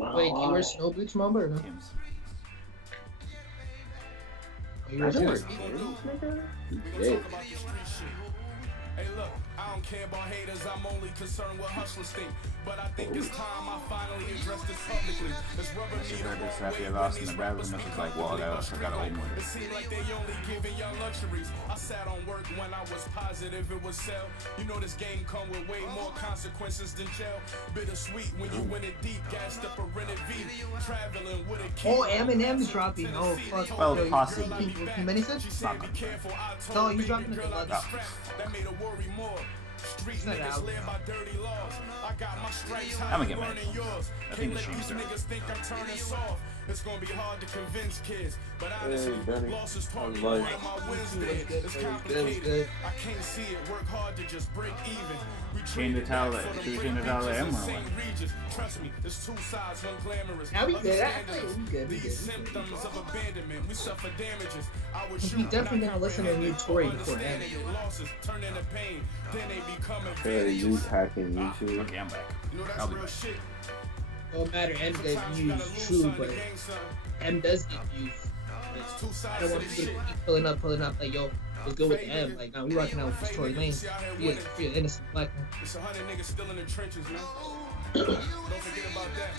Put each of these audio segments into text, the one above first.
Wait, do you wear snow boots, Mamba, or no? Tim's. You wear snow boots? Yeah. Hey, look, I don't care about haters, I'm only concerned with hustlers think. But I think it's time I finally address this publicly. This rubber I just meter heard this won't after wait I lost when in the these battle, rappers and I was feel like, well, I gotta own one. It seemed like they only giving young luxuries. I sat on work when I was positive it would sell. You know this game come with way more consequences than jail. Bittersweet when you win it deep, gassed up a rented V. Traveling with a key. Oh, Eminem's dropping. Oh, fuck. Well, Yo, possibly. How many said? She said, be careful, I told No, he's baby dropping girl the I be love. strapped. That made her worry more. Street It's not niggas out. live by dirty laws. I got my stripes high, I'ma get mad. burning yours. I think Can't the let stream's these done. niggas think I'm turning soft. It's gonna be hard to convince kids, but honestly, Benny. losses taught me I more like than my wins it. did. It was good, It's it was complicated. good. I can't see it. Work hard to just break even. We Change the traded towel, back for the should we brick change the towel to beaches M in or St. what? Regis. Trust me, there's two sides, one glamorous. Now we good. Understanding We good. these symptoms of abandonment. We suffer damages. I was He's definitely gonna listen to new Tory before that. losses turn into pain. Then they become a Yeah, you hacking YouTube. Okay, I'm back. You know I'll that's be real back. shit. No matter M does use true, but M does get used. I don't want people to keep pulling up like, yo, what's good with the M? Like, nah, we rocking out with this Tory Lanez. He is an innocent black man. It's 100 niggas still in the trenches, man. Don't forget about that.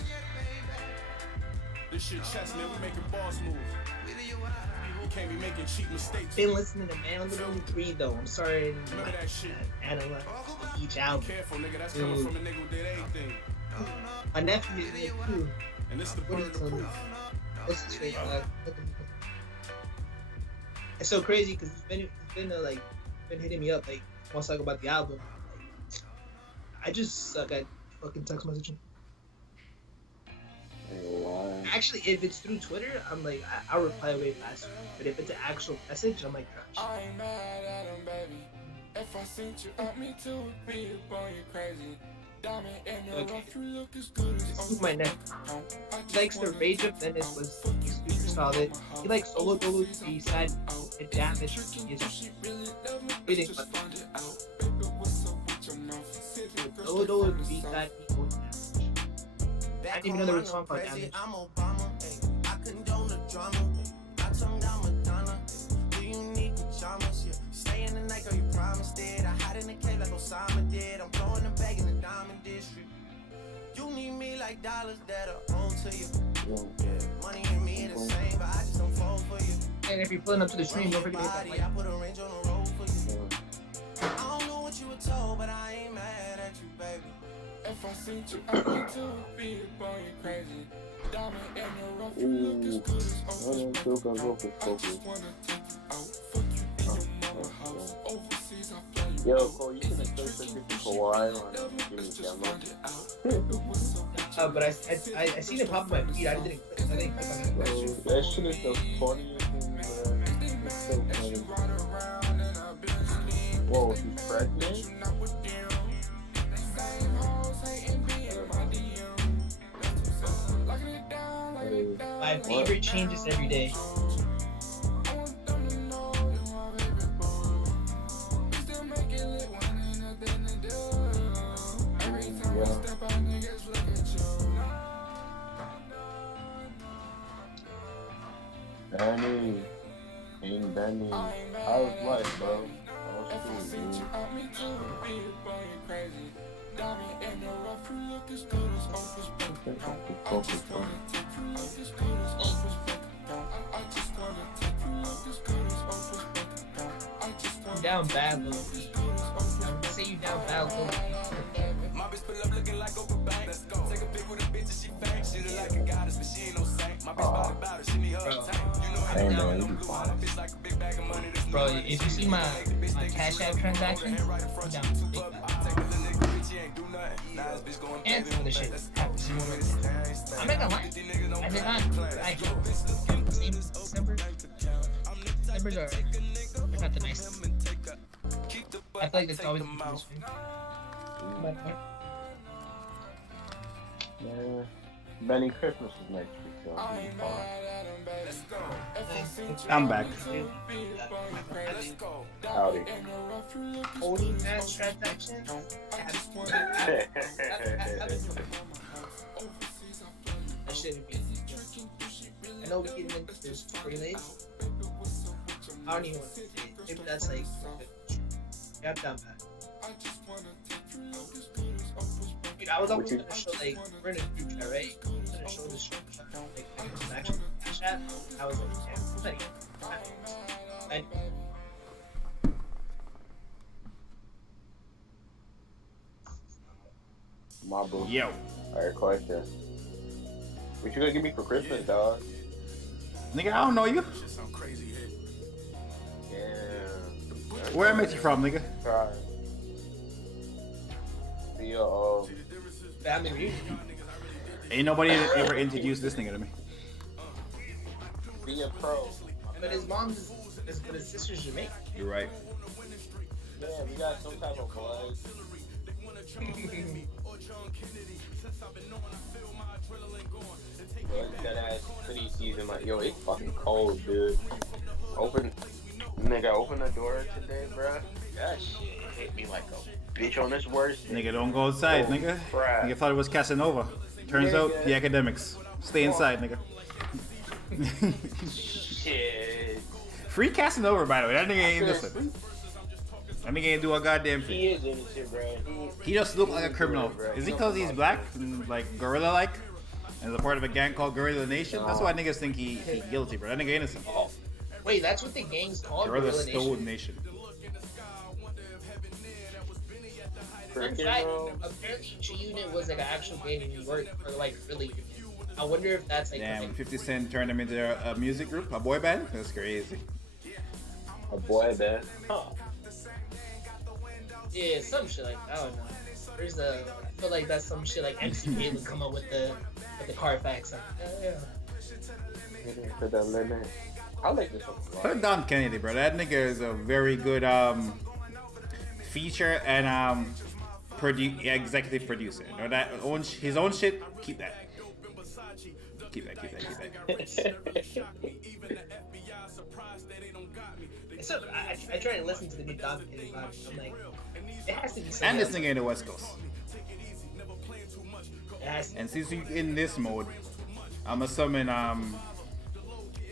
This shit chess, man. We making boss moves. You can't be making cheap mistakes. Been listening to Man on the Moon 3 though. I'm sorry. Remember that shit. Analyze each Be album. careful, nigga. That's coming from a nigga who did anything. My nephew hit me up too. And this the What burden is of it? proof. What's his face? It's so crazy because he's been hitting me up like wants to talk about the album. Like, I just suck at fucking text messaging. Actually, if it's through Twitter, I'm like I'll reply way faster. But if it's an actual message, I'm like gosh. I ain't mad at him, baby. If I sent you up, me too would be up on you crazy. Diamond in the Okay. rough, you look as good as This is my neck. He likes the Rage of Venice was super solid. He likes Solo Dolo B-side and Damage is really fun. Solo Dolo B-side equals Damage. I didn't even know there was a song called Damage. I'm Obama, ayy. I condone the drama, ayy. I turned down Madonna, ayy. Do you need pajamas? Yeah. Stay in the night, girl, you promised it. I hide in the cave like Osama did. I'm blowing the bag in the diamond district. You need me like dollars that are owed to you. Yeah. Money and me the same, but I just don't fall for you. And if you're pulling up to the stream, don't forget to hit that Body, like. I put a range on the road for you. I don't know what you were told, but I ain't mad at you, baby. If I sent you up, me too would be up on you crazy. Diamond in the rough, you look as good as Still always. got rope I just wanna take you out, fuck you in your mama house. Overseas, I fly you Yo, out. Cole, you can explain something to Kawhi on Give Me Let's just Camera. find it out. But I seen it pop in my feed. I didn't click. I didn't click on it. Bro, that shit is the funniest thing, man. It's so funny. Whoa, he's pregnant? My favorite changes every day. Benny. King Benny. How's life, bro? How's school, dude? Focus, bro. You down bad, little B. I'm gonna say you down bad, little B. My bitch pull up looking like Oprah Banks. Let's go. Take a pic with a bitch and she fake. She look like a goddess, but she ain't no saint. My bitch about it, she need her tank. You know how Hey, to man, do you it. be My fine. bitch like a big bag of money. That's Bro, if you see my Cash App transaction, you down big bad. Take a little nigga, bitch, he ain't do nothing. Now this bitch going And some of the shit happens. I'm not gonna lie. I did not. I same December. December's are they're not the nicest. I feel like that's always the case. Yeah. Benny, Christmas is next week, so it'll be fine. I'm back. Howdy. Holding that transaction. shit be. I know we getting into this Tory Lanez. I don't even want to say it. Maybe that's like. Yeah, I'm down bad. Dude, I was almost gonna show like we're in a group chat, right? I was gonna show this shit like this actual chat. I was like, yeah, like, My boo. Yo. Alright, question. What you gonna give me for Christmas, dog? Nigga, I don't know you. Yeah. Where I met you from, nigga? Try. Via, family reunion. Ain't nobody ever introduced this nigga to me. Via Pro. But his mom's, but his sister's Jamaican. You're right. Yeah, we got some type of blood. But that ass hoodie season, like, yo, it's fucking cold, dude. Open the door today, bruh. That shit hit me like a bitch on this worst. Nigga, don't go outside, nigga. Crap. Nigga thought it was Casanova. Turns out, the academics. Stay inside, nigga. Shit. Free Casanova, by the way. That nigga ain't innocent. That nigga ain't do a goddamn thing. He is innocent, bro. He just look like a criminal. Is he because he's black and like gorilla-like? And is a part of a gang called Gorilla Nation? That's why niggas think he guilty, bro. That nigga innocent. Oh, wait, that's what the gang's called? Gorilla Gorilla Stone Nation. Nation. In fact, apparently G-Unit was like an actual gang in New York, or like really. I wonder if that's like. Damn, 50 Cent turned him into a music group, a boy band? That's crazy. A boy band. Huh. Yeah, some shit like that. I don't know. There's a. I feel like that's some shit like MCA would come up with the Carfax. Like, For the limit. I like this one. Put Don Kennedy, bro. That nigga is a very good feature and executive producer. You know that his own shit. Keep that. Keep that. So I try to listen to the new Don Kennedy vibe. I'm like, it has to be something. And this nigga in the West Coast. It has to. And since you in this mode, I'ma summon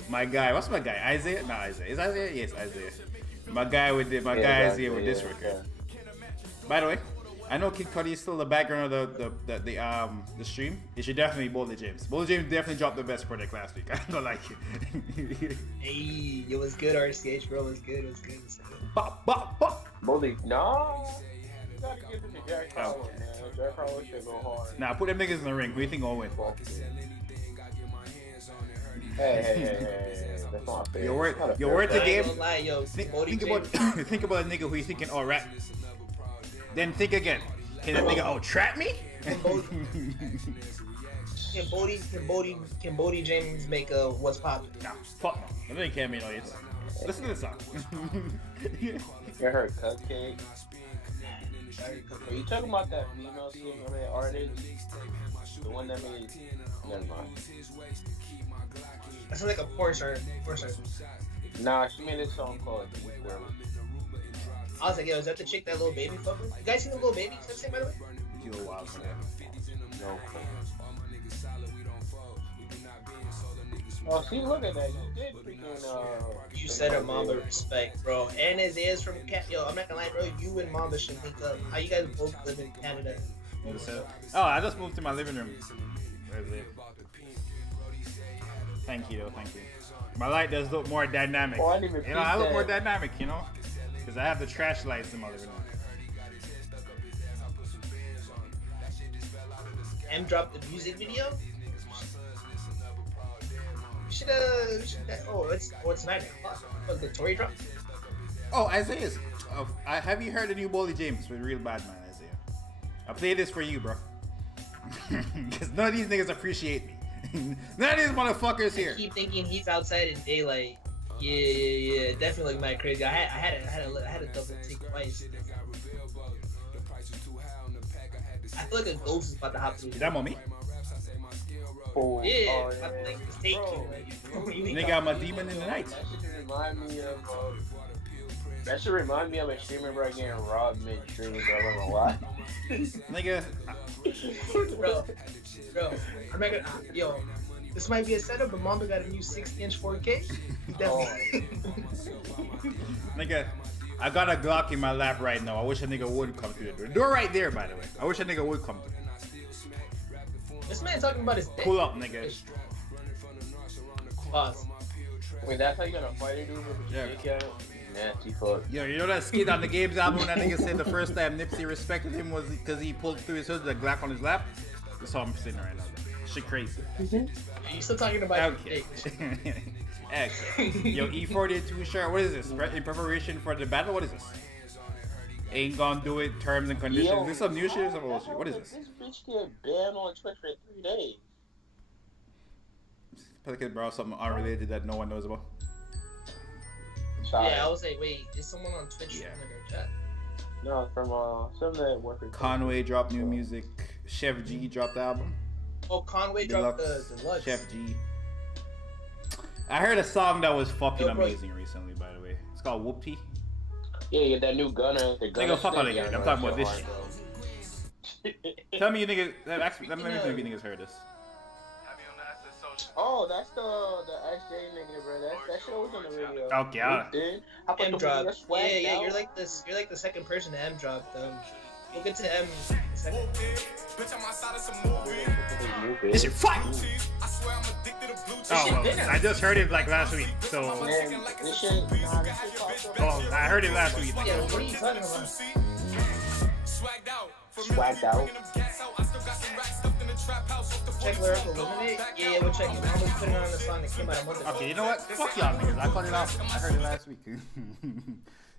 my guy. What's my guy? Isaiah? Not Isaiah. Is Isaiah? Yes, Isaiah. My guy with Isaiah with this record. By the way, I know Kid Cudi is still the background of the stream. It should definitely be Boldy James. Boldy James definitely dropped the best project last week. I don't like it. Hey, it was good, RCH, bro. It was good. It was good. Bop, bop, bop. Boldy, no. You gotta give him to Jack Harlow, man. Jack Harlow should go hard. Nah, put them niggas in the ring. Who do you think gonna win? Hey. That's not fair. Your word to I ain't game. gonna lie, yo. Think Boldy about James. think about a nigga who you thinking, oh rap. Then think again. Can that nigga trap me? Can Boldy James make a What's Poppin'? Nah, fuck no. That nigga can't make no hits. Listen to this song. You heard Cupcake? Are you talking about that female singer, artist? The one that made. Never mind. That sounds like a Porsche. Nah, she made this song called Deep Girl. I was like, yo, is that the chick that little baby fuck with? You guys seen the little baby sex by the way? You a wild man. No. Oh, see, look at that. You did freaking, You said a Mamba respect, bro. And his is from Yo, I'm not gonna lie, bro. You and Mamba should link up. How you guys both live in Canada? Oh, I just moved to my living room. Where's it? Thank you, though. Thank you. My light does look more dynamic. Oh, I didn't even I look that. more dynamic, you know? Because I have the trash lights in my living room. M dropped the music video. It's tonight. Oh, the Tory drop. Oh, Isaiah's. Have you heard the new Boldy James with Real Bad Man, Isaiah? I played this for you, bro. Because none of these niggas appreciate me. None of these motherfuckers here. I keep thinking he's outside in daylight. Yeah, definitely like my crazy. I had a double take twice. I feel like a ghost is about to hop through. Is that on me? Oh, Yeah, yeah. about to like just take you. Nigga, I'm a demon in the night. That should remind me of a streamer bro getting robbed mid-stream, bro. I'm gonna lie. Nigga, bro, I'm not gonna. Yo, This might be a setup, but Mamba got a new 60-inch 4K. Definitely. Nigga, I got a Glock in my lap right now. I wish a nigga would come through the door. Door right there, by the way. I wish a nigga would come through. This man talking about his dick. Pull up, nigga. Pause. Wait, that's how you gonna fight a dude with a Yeah. dick out? Nasty fuck. Yo, you know that skit on the Games album when that nigga said the first time Nipsey respected him was because he pulled through his hood, the Glock on his lap? That's how I'm sitting right now. Shit crazy. You still talking about his Okay. dick. Okay. Yo, E42 shirt. What is this? In preparation for the battle? What is this? Ain't gonna do it. Terms and conditions. Yo, Is this some new shit or some old shit? What is this? This bitch get banned on Twitch for 3 days. Pelican, bro, something unrelated that no one knows about. Yeah, I was like, wait, is someone on Twitch Yeah. in the chat? No, from some that work with Conway dropped new music. Chef G dropped the album. Oh, Conway dropped the deluxe. Chef G. I heard a song that was fucking Yo, bro. amazing recently, by the way. It's called Whoopty. Yeah, you get that new gunner. The gunner Nigga, fuck out of stick, here. yeah, I'm no, talking that about this shit shit. hard, Tell me you niggas. Let me know if you niggas heard this. Oh, that's the SJ nigga, bro. That shit was on the radio. Okay, It did. How about M the drop. video swagged Yeah, out? you're like the second person to M drop. We'll get to M in a second. Bitch, I'm outside of some movie. This shit fire! I swear I'm addicted to blue cheese. Oh, well, I just heard it like last week, so. Man, this shit popped up. Oh, I heard it last week. Yeah, what are you talking about? Swagged out. Swagged out. Check lyrical eliminate? Yeah, we'll check it. I'm gonna put it on the song that came out a month ago. Okay, you know what? Fuck y'all niggas. I cut it off. I heard it last week.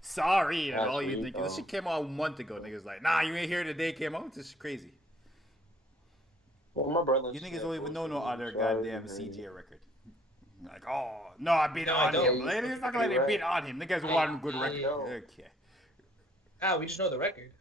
Sorry, and all you niggas. This shit came out a month ago. Niggas like, nah, you ain't here the day it came out. This is crazy. Well, my brother. You niggas don't even know no other goddamn CJ record. Like, oh, no, I beat No, I on don't. him. It's not like they beat on him. Niggas one good record. know. Okay. Ah, we just know the record.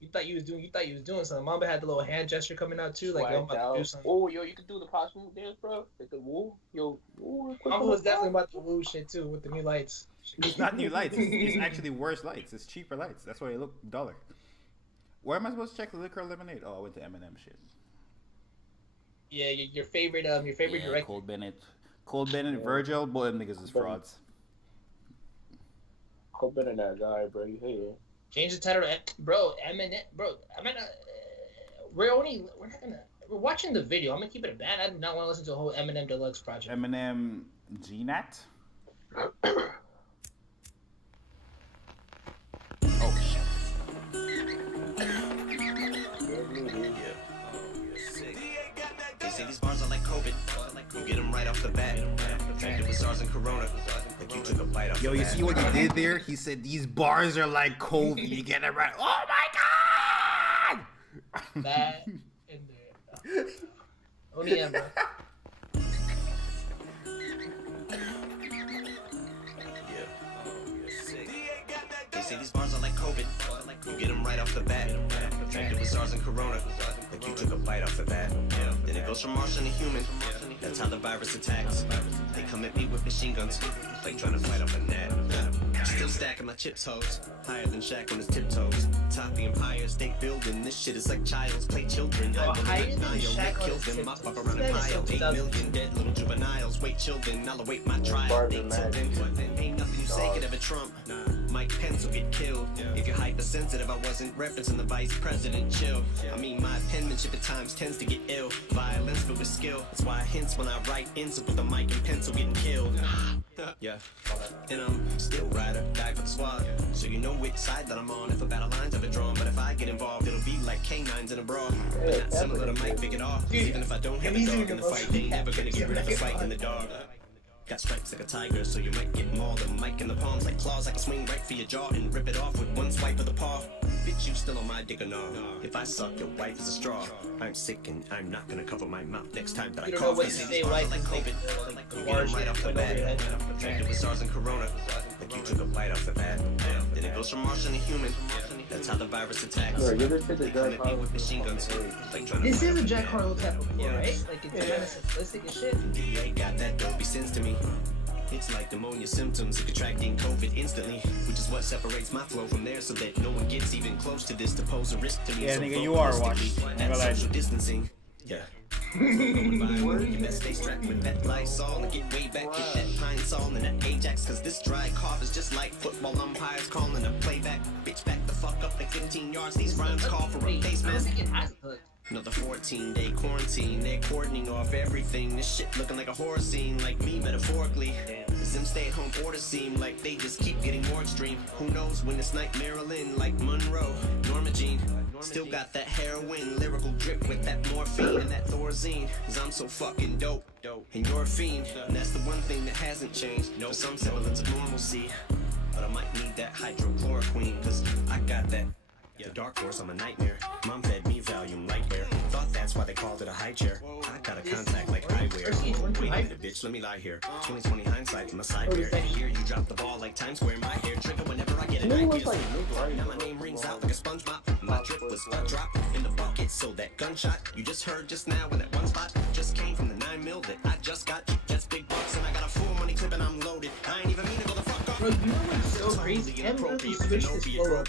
You thought you was doing something. Mamba had the little hand gesture coming out too, like yo, I'm about to do something. Oh, yo, you can do the posh move dance, bro. Like the woo, yo, woo. Mamba was definitely about to woo shit too with the new lights. It's not new lights. It's actually worse lights. It's cheaper lights. That's why they look duller. Where am I supposed to check Liquor Lemonade? Oh, I went to Eminem shit. Yeah, your favorite director. Cole Bennett, Virgil, boy, them niggas is frauds. Cole Bennett, that guy, bro. You hate it. Change the title, bro. Eminem, bro. I mean, we're watching the video. I'm gonna keep it a band. I do not want to listen to a whole Eminem Deluxe project. Eminem G-Nat? Oh, shit. They say these bars are like COVID. You get them right off the bat. Infected with SARS and Corona. Like you took a bite off Yo, the you bat. see what he did there? He said these bars are like COVID. You get it right. Oh my god! That in there. Only M, bro. They say these bars are like COVID. You get them right off the bat. Infected with SARS and Corona. Like you took a bite off the bat. Then it goes from Martian to human. That's how the virus attacks. They come at me with machine guns. Like trying to fight off a net. Still stacking my chips, hoes. Higher than Shaq on his tiptoes. Top the Empire State Building. This shit is like child's play children. Oh, I higher than denial. Shaq on Kill his them. I tiptoes. fuck around and That is pile. so 8 dumb. million dead little juveniles. Wait children. I'll await my trial. They till then. Ain't nothing you say could ever trump. Mike Pence will get killed. If you're hypersensitive, I wasn't referencing the vice president. Chill. I mean, my penmanship at times tends to get ill. Violence filled with skill. That's why I hints when I write insults with a mic and pencil getting killed. Yeah. And I'm still rider, die for the squad. So you know which side that I'm on if a battle line's ever drawn. But if I get involved, it'll be like canines in a brawl. But not similar to Mike, pick it off. 'Cause even if I don't have a dog in the fight, they ain't never gonna get rid of the fight in the dog. Got stripes like a tiger, so you might get mauled. A mic in the palms like claws. I can swing right for your jaw and rip it off with one swipe of the paw. Bitch, you still on my dick or no? If I suck, your wife is a straw. I'm sick and I'm not gonna cover my mouth next time that I You don't know cough. what They to say say, these bars wife are like is like COVID. the You get bars them right that off the went over bat. your head. Infected with SARS and Corona. Like you took a bite off the bat. Then it goes from Martian to human. That's how the virus attacks. Bro, you ever see the They come Jack at me with machine guns. Like trying to This fight is a off Jack net. Harlow type of flow, right? Like it's kind of simplistic as shit. DA got that dopey sense to me. It's like pneumonia symptoms of contracting COVID instantly, which is what separates my flow from theirs, so that no one gets even close to this to pose a risk to me. Yeah, so nigga, you are vocalistically, watching. That's Never lied. social distancing. Yeah. Going viral, you best stay strapped with that Lysol and get way back, get that Pine Sol and that Ajax, cause this dry cough is just like football umpires calling a playback. Bitch, back the fuck up like 15 yards, these rhymes call for a face mask. Another 14-day quarantine, they're cordoning off everything. This shit looking like a horror scene, like me metaphorically. Does them stay-at-home orders seem like they just keep getting more extreme? Who knows when it's night Maryland, like Monroe, Norma Jean. Still got that heroin, lyrical drip with that morphine and that Thorazine. Cause I'm so fucking dope, and you're a fiend. And that's the one thing that hasn't changed. For some semblance of normalcy. But I might need that hydrochloroquine, cause I got that. The dark horse, I'm a nightmare. Mom fed me Valium right there. Thought that's why they called it a high chair. I got a contact like eyewear. Wait a minute, bitch, let me lie here. 20/20 hindsight from a side bear. And here you drop the ball like Times Square. My hair trigger whenever I get it. Now my name rings out like a sponge mop. My drip was a drop in the bucket. So that gunshot you just heard just now in that one spot just came from the 9 mil that I just got. Just big bucks and I got a full money clip and I'm loaded. I ain't even mean to go the fuck off. Bro, you know what's so crazy? M really switched his flow up.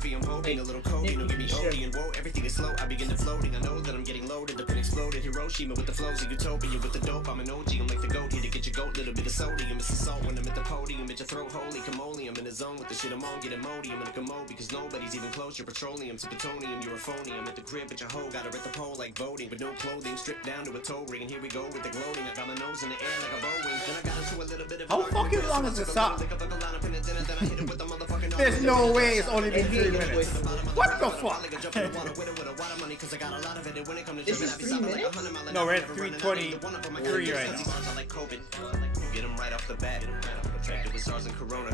I'm hoping a little codeine will give me OD and whoa, everything is slow. I begin to floating. I know that I'm getting loaded up and exploded. Hiroshima with the flows of utopia with the dope. I'm an OG. I'm like the goat here to get your goat. Little bit of sodium. It's the salt when I'm at the podium. At your throat, holy camole. I'm in the zone with the shit I'm on. Get Modi. I'm in a commode because nobody's even close. You're petroleum to plutonium. You're a phony. I'm at the crib with your hoe. Got her at the pole like voting. With no clothing. Stripped down to a toe ring. And here we go with the gloating. I got my nose in the air like a Boeing. Then I got into a little bit of How fucking long is this song? There's no way it's only been 3 minutes. What the fuck? This is 3 minutes? No, we're at 3:23 right now. Get them right off the bat. Infected with SARS and Corona.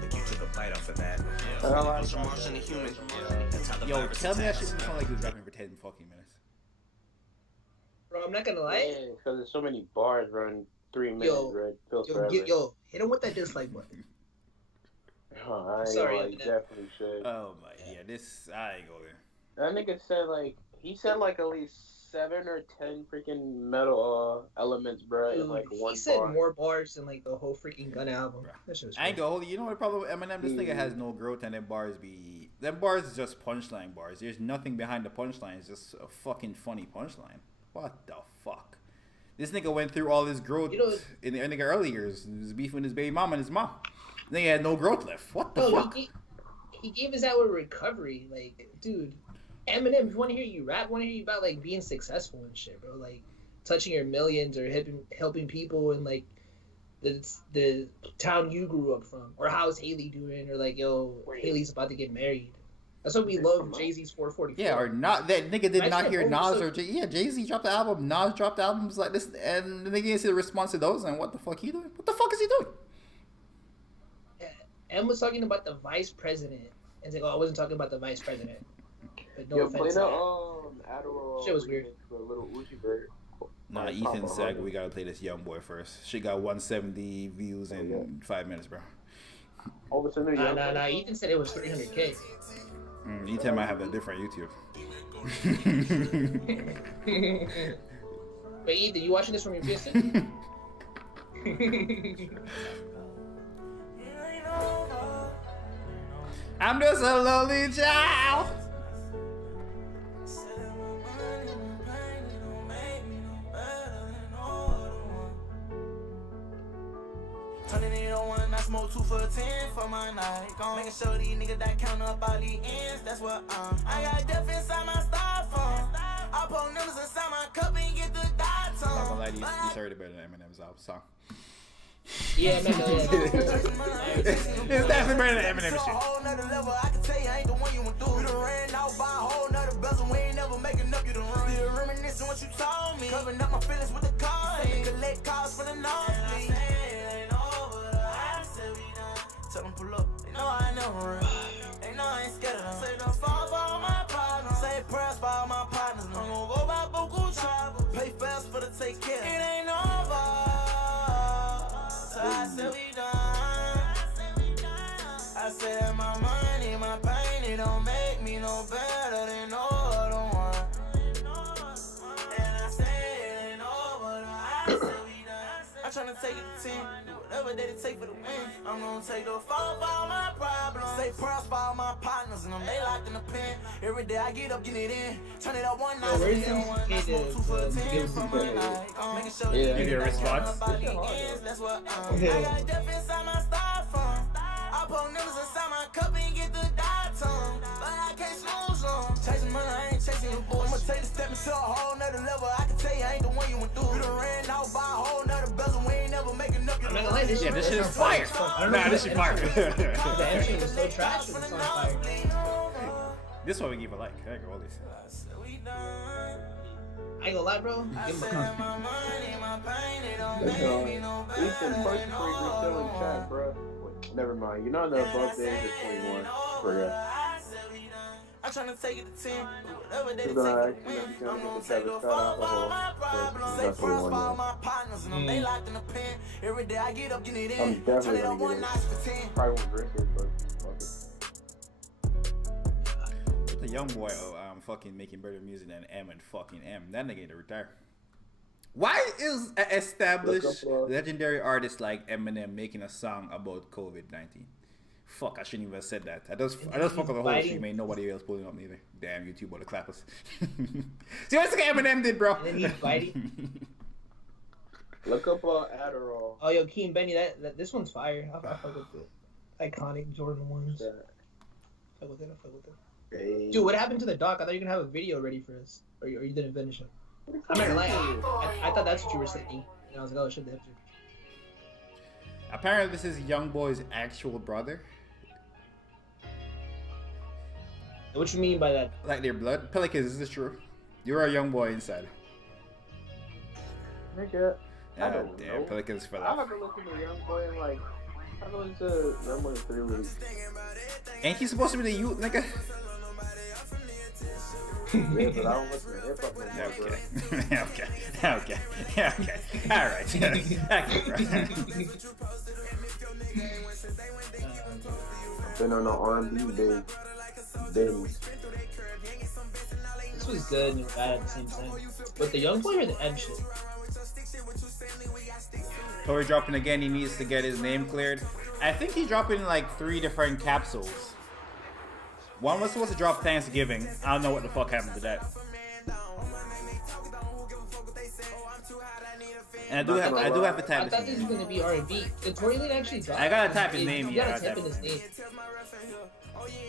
Like you took a bite off of that. From Martian to human. That's how the Yo, virus tell me that attacks. shit doesn't sound like he was rapping for 10 fucking minutes. Bro, I'm not gonna lie. Yeah, because there's so many bars run 3 minutes, Yo, right? Feels Yo, forever. hit him with that dislike button. I ain't Sorry, gonna lie, you Eminem. definitely should. Oh my, yeah, this, I ain't go there. That nigga said he said at least 7 or 10 freaking metal elements, bro, in like one He said bar. more bars than like the whole freaking Gun album. Bruh. That shit was I ain't crazy. gonna hold you. You know what the problem with Eminem? This nigga has no growth, and them bars is just punchline bars. There's nothing behind the punchline. It's just a fucking funny punchline. What the fuck? This nigga went through all his growth in the early years. He was beefing with his baby mom and his mom. Nigga had no growth left. What the fuck? He gave his hour recovery. Like, dude, Eminem, if you want to hear you rap, want to hear you about like being successful and shit, bro. Like touching your millions or helping people in like the town you grew up from, or how's Haley doing, or like, yo, Haley's about to get married. That's what we love Jay-Z's 444. Yeah, or not. That nigga did not hear Nas or Jay. Jay-Z dropped the album. Nas dropped albums like this, and the nigga didn't see the response to those. And what the fuck he doing? What the fuck is he doing? M was talking about the vice president, and it's like, oh, I wasn't talking about the vice president. But no Yo, offense. play the Adderall. Shit was weird. For a little Uzi Bird. Nah, Ethan said we gotta play this young boy first. She got 170 views in 5 minutes, bro. Over to the Nah. Ethan said it was 300K. Ethan might have a different YouTube. Wait, Ethan, you watching this from your PS5? I'm just a lonely child. Turning it on one, I smoke 2 for 10 for my night. Making sure these niggas that count up all these ends, that's what I got death inside my styrofoam. I pour numbers inside my cup and get the dots on. I'm not gonna lie to you, you heard it better than Eminem's album song. Yeah, man. It's definitely better than Eminem's shit. Whole nother level, I can tell you I ain't the one you went through. You done ran out by a whole nother bezel, we ain't never making up, you done run. Still reminiscing what you told me, covering up my feelings with the car. Collect calls for the nosebleed. Tell them pull up, they know I ain't never run. They know I ain't scared of them. Say don't fall for all my partners. Say prayers for all my partners. I'm gonna go by Boku travel. Pay fast for the take care. It ain't over. So I said we done. I said my money, my pain, it don't make me no better than no other one. And I said it ain't over. I said we done. I tryna take it to 10. Do whatever that it take for the win. I'm gonna take the fall for all my problems. Say prayers for all my partners, and they locked in the pen. Every day I get up, get it in. Turn it up one night, where's it on one. I smoke 2 for the 10 from my night. Making sure Yeah. that Give you a response. that's what I got death inside my styrofoam. I pour needles inside my cup and get the diatom. But I can't snooze on. Chasing money, I ain't chasing the bullshit. I'ma take the step into a whole nother level. I can tell you I ain't the one you went through. You done ran out by a whole nother bezel. We ain't never making up your I'm not gonna lie, this Yeah, this shit is fire. Nah, this shit fire. The entry was so trash, but it's on fire. This one we give a like. I got all this. I ain't gonna lie, bro. Give him a compliment. Ethan, first degree, we're still in chat, bro. Wait, never mind. You're not the above the age of 21. For real. I'm tryna take it to 10. Whatever they You're gonna take actually it to be I'm gonna Travis take the Scott fall for all alcohol. my problems. Say That's what prayers we for all want. my partners, and they locked in the pen. Every day I get up, get it I'm in. Turn definitely it up gonna one get night it. for 10. Probably won't drink it, but fuck it. The young boy, fucking making better music than M and fucking M. That nigga need to retire. Why is an established legendary artist like Eminem making a song about COVID-19? Fuck, I shouldn't even have said that. I just fuck with the whole stream. Ain't nobody else pulling up neither. Damn, YouTube wanna clap us. See what Eminem did, bro? And then he's biting. Look up Adderall. Oh, yo, Keen Benny, that this one's fire. I fuck with it. Iconic Jordan ones. Yeah. Fuck with it. I fuck with it. Hey. Dude, what happened to the doc? I thought you were gonna have a video ready for us, or you didn't finish it. I'm not gonna lie. I thought that's what you were saying, and I was like, oh shit, the episode. Apparently, this is Young Boy's actual brother. What you mean by that? Like their blood. Pelicans, is this true? You're a young boy inside. Nigga, I don't Damn, know. Pelicans fell I off. haven't listened to Young Boy in like, I've listened to Young Boy in 3 weeks. Ain't he supposed to be the youth, nigga? Yeah, but I don't listen to hip hop anymore, bro. Okay. Alright. Okay, bro. Been on the R&B binge. This was good and bad at the same time. But the young boy or the M shit? Tory dropping again. He needs to get his name cleared. I think he's dropping like 3 different capsules. One was supposed to drop Thanksgiving. I don't know what the fuck happened to that. And I do have to type I his thought this was name. gonna be R&B. Did Tory Lane actually drop? I gotta type his name, You yeah, gotta I type in gotta his name.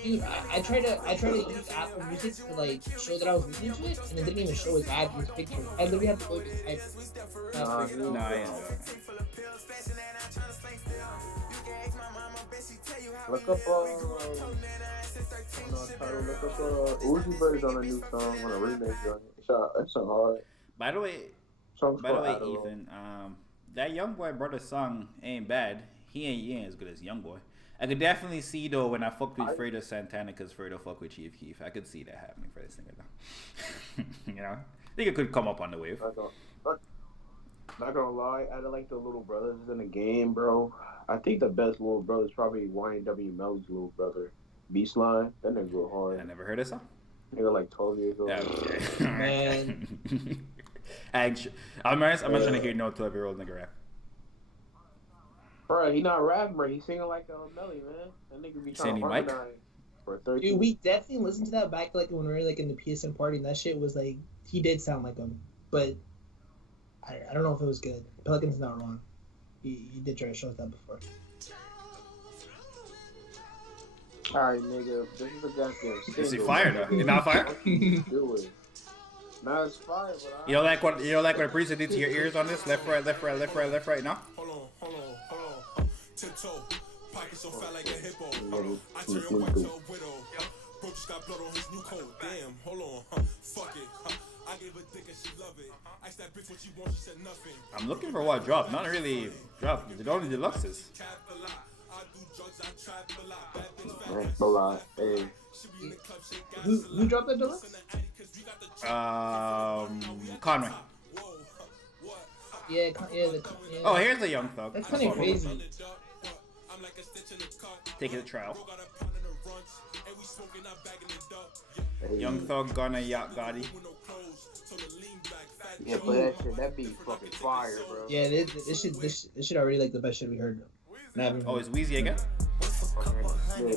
Dude, I tried to use Apple Music to like show that I was listening to it, and it didn't even show his ad or his picture. I literally had to go to type. No, I ain't doing it. Look up, Uzi Bird's on a new song, on a remix on it. It's so hard. By the way, Ethan, that Young Boy brother song ain't bad. He ain't as good as Young Boy. I could definitely see though when I fucked with Fredo Santana because Fredo fucked with Chief Keef. I could see that happening for this nigga though. You know, I think it could come up on the wave. Not gonna lie, I like the little brothers in the game, bro. I think the best little brother is probably YNW Melly's little brother, Beastline. That nigga go hard. I never heard of song. Nigga like 12 years old. Okay. Man. I'm not trying to hear no 12-year-old nigga rap. Bro, he not rapping, bro. He's singing like Melly, man. That nigga be trying Sandy to Mike? harmonize for 13. Dude, we definitely listened to that back like when we were like in the PSN party, and that shit was like he did sound like him, but I don't know if it was good. Pelican's not wrong. He did try to show us that before. Alright, nigga. This is a goddamn single. Is he fire though? He not fire? Do it. Nah, it's fire, but You don't like what a priest did to your ears on this? Left, right, left, right, left, right, left, right. No. Hold on. Tiptoe. Pocket so fat like a hippo. I turn your wife to a widow. Bro just got blood on his new coat. Damn, hold on. Fuck it. I gave a dick and she love it. I asked that bitch what she want, she said nothing. I'm looking for what dropped. Not really dropped. The only deluxes. I do drugs, I trap a lot. Bad bitch fat. a lot. Hey. Who dropped the deluxe? Conway. Yeah. Oh, here's a Young Thug. That's kind of crazy. Taking a trial. Hey, Young Thug, Gunna, Yacht Gotti. yeah, play that shit. That beat fucking fire, bro. Yeah, this shit already like the best shit we heard. And I haven't Oh, heard. it's Weezy again? Yeah.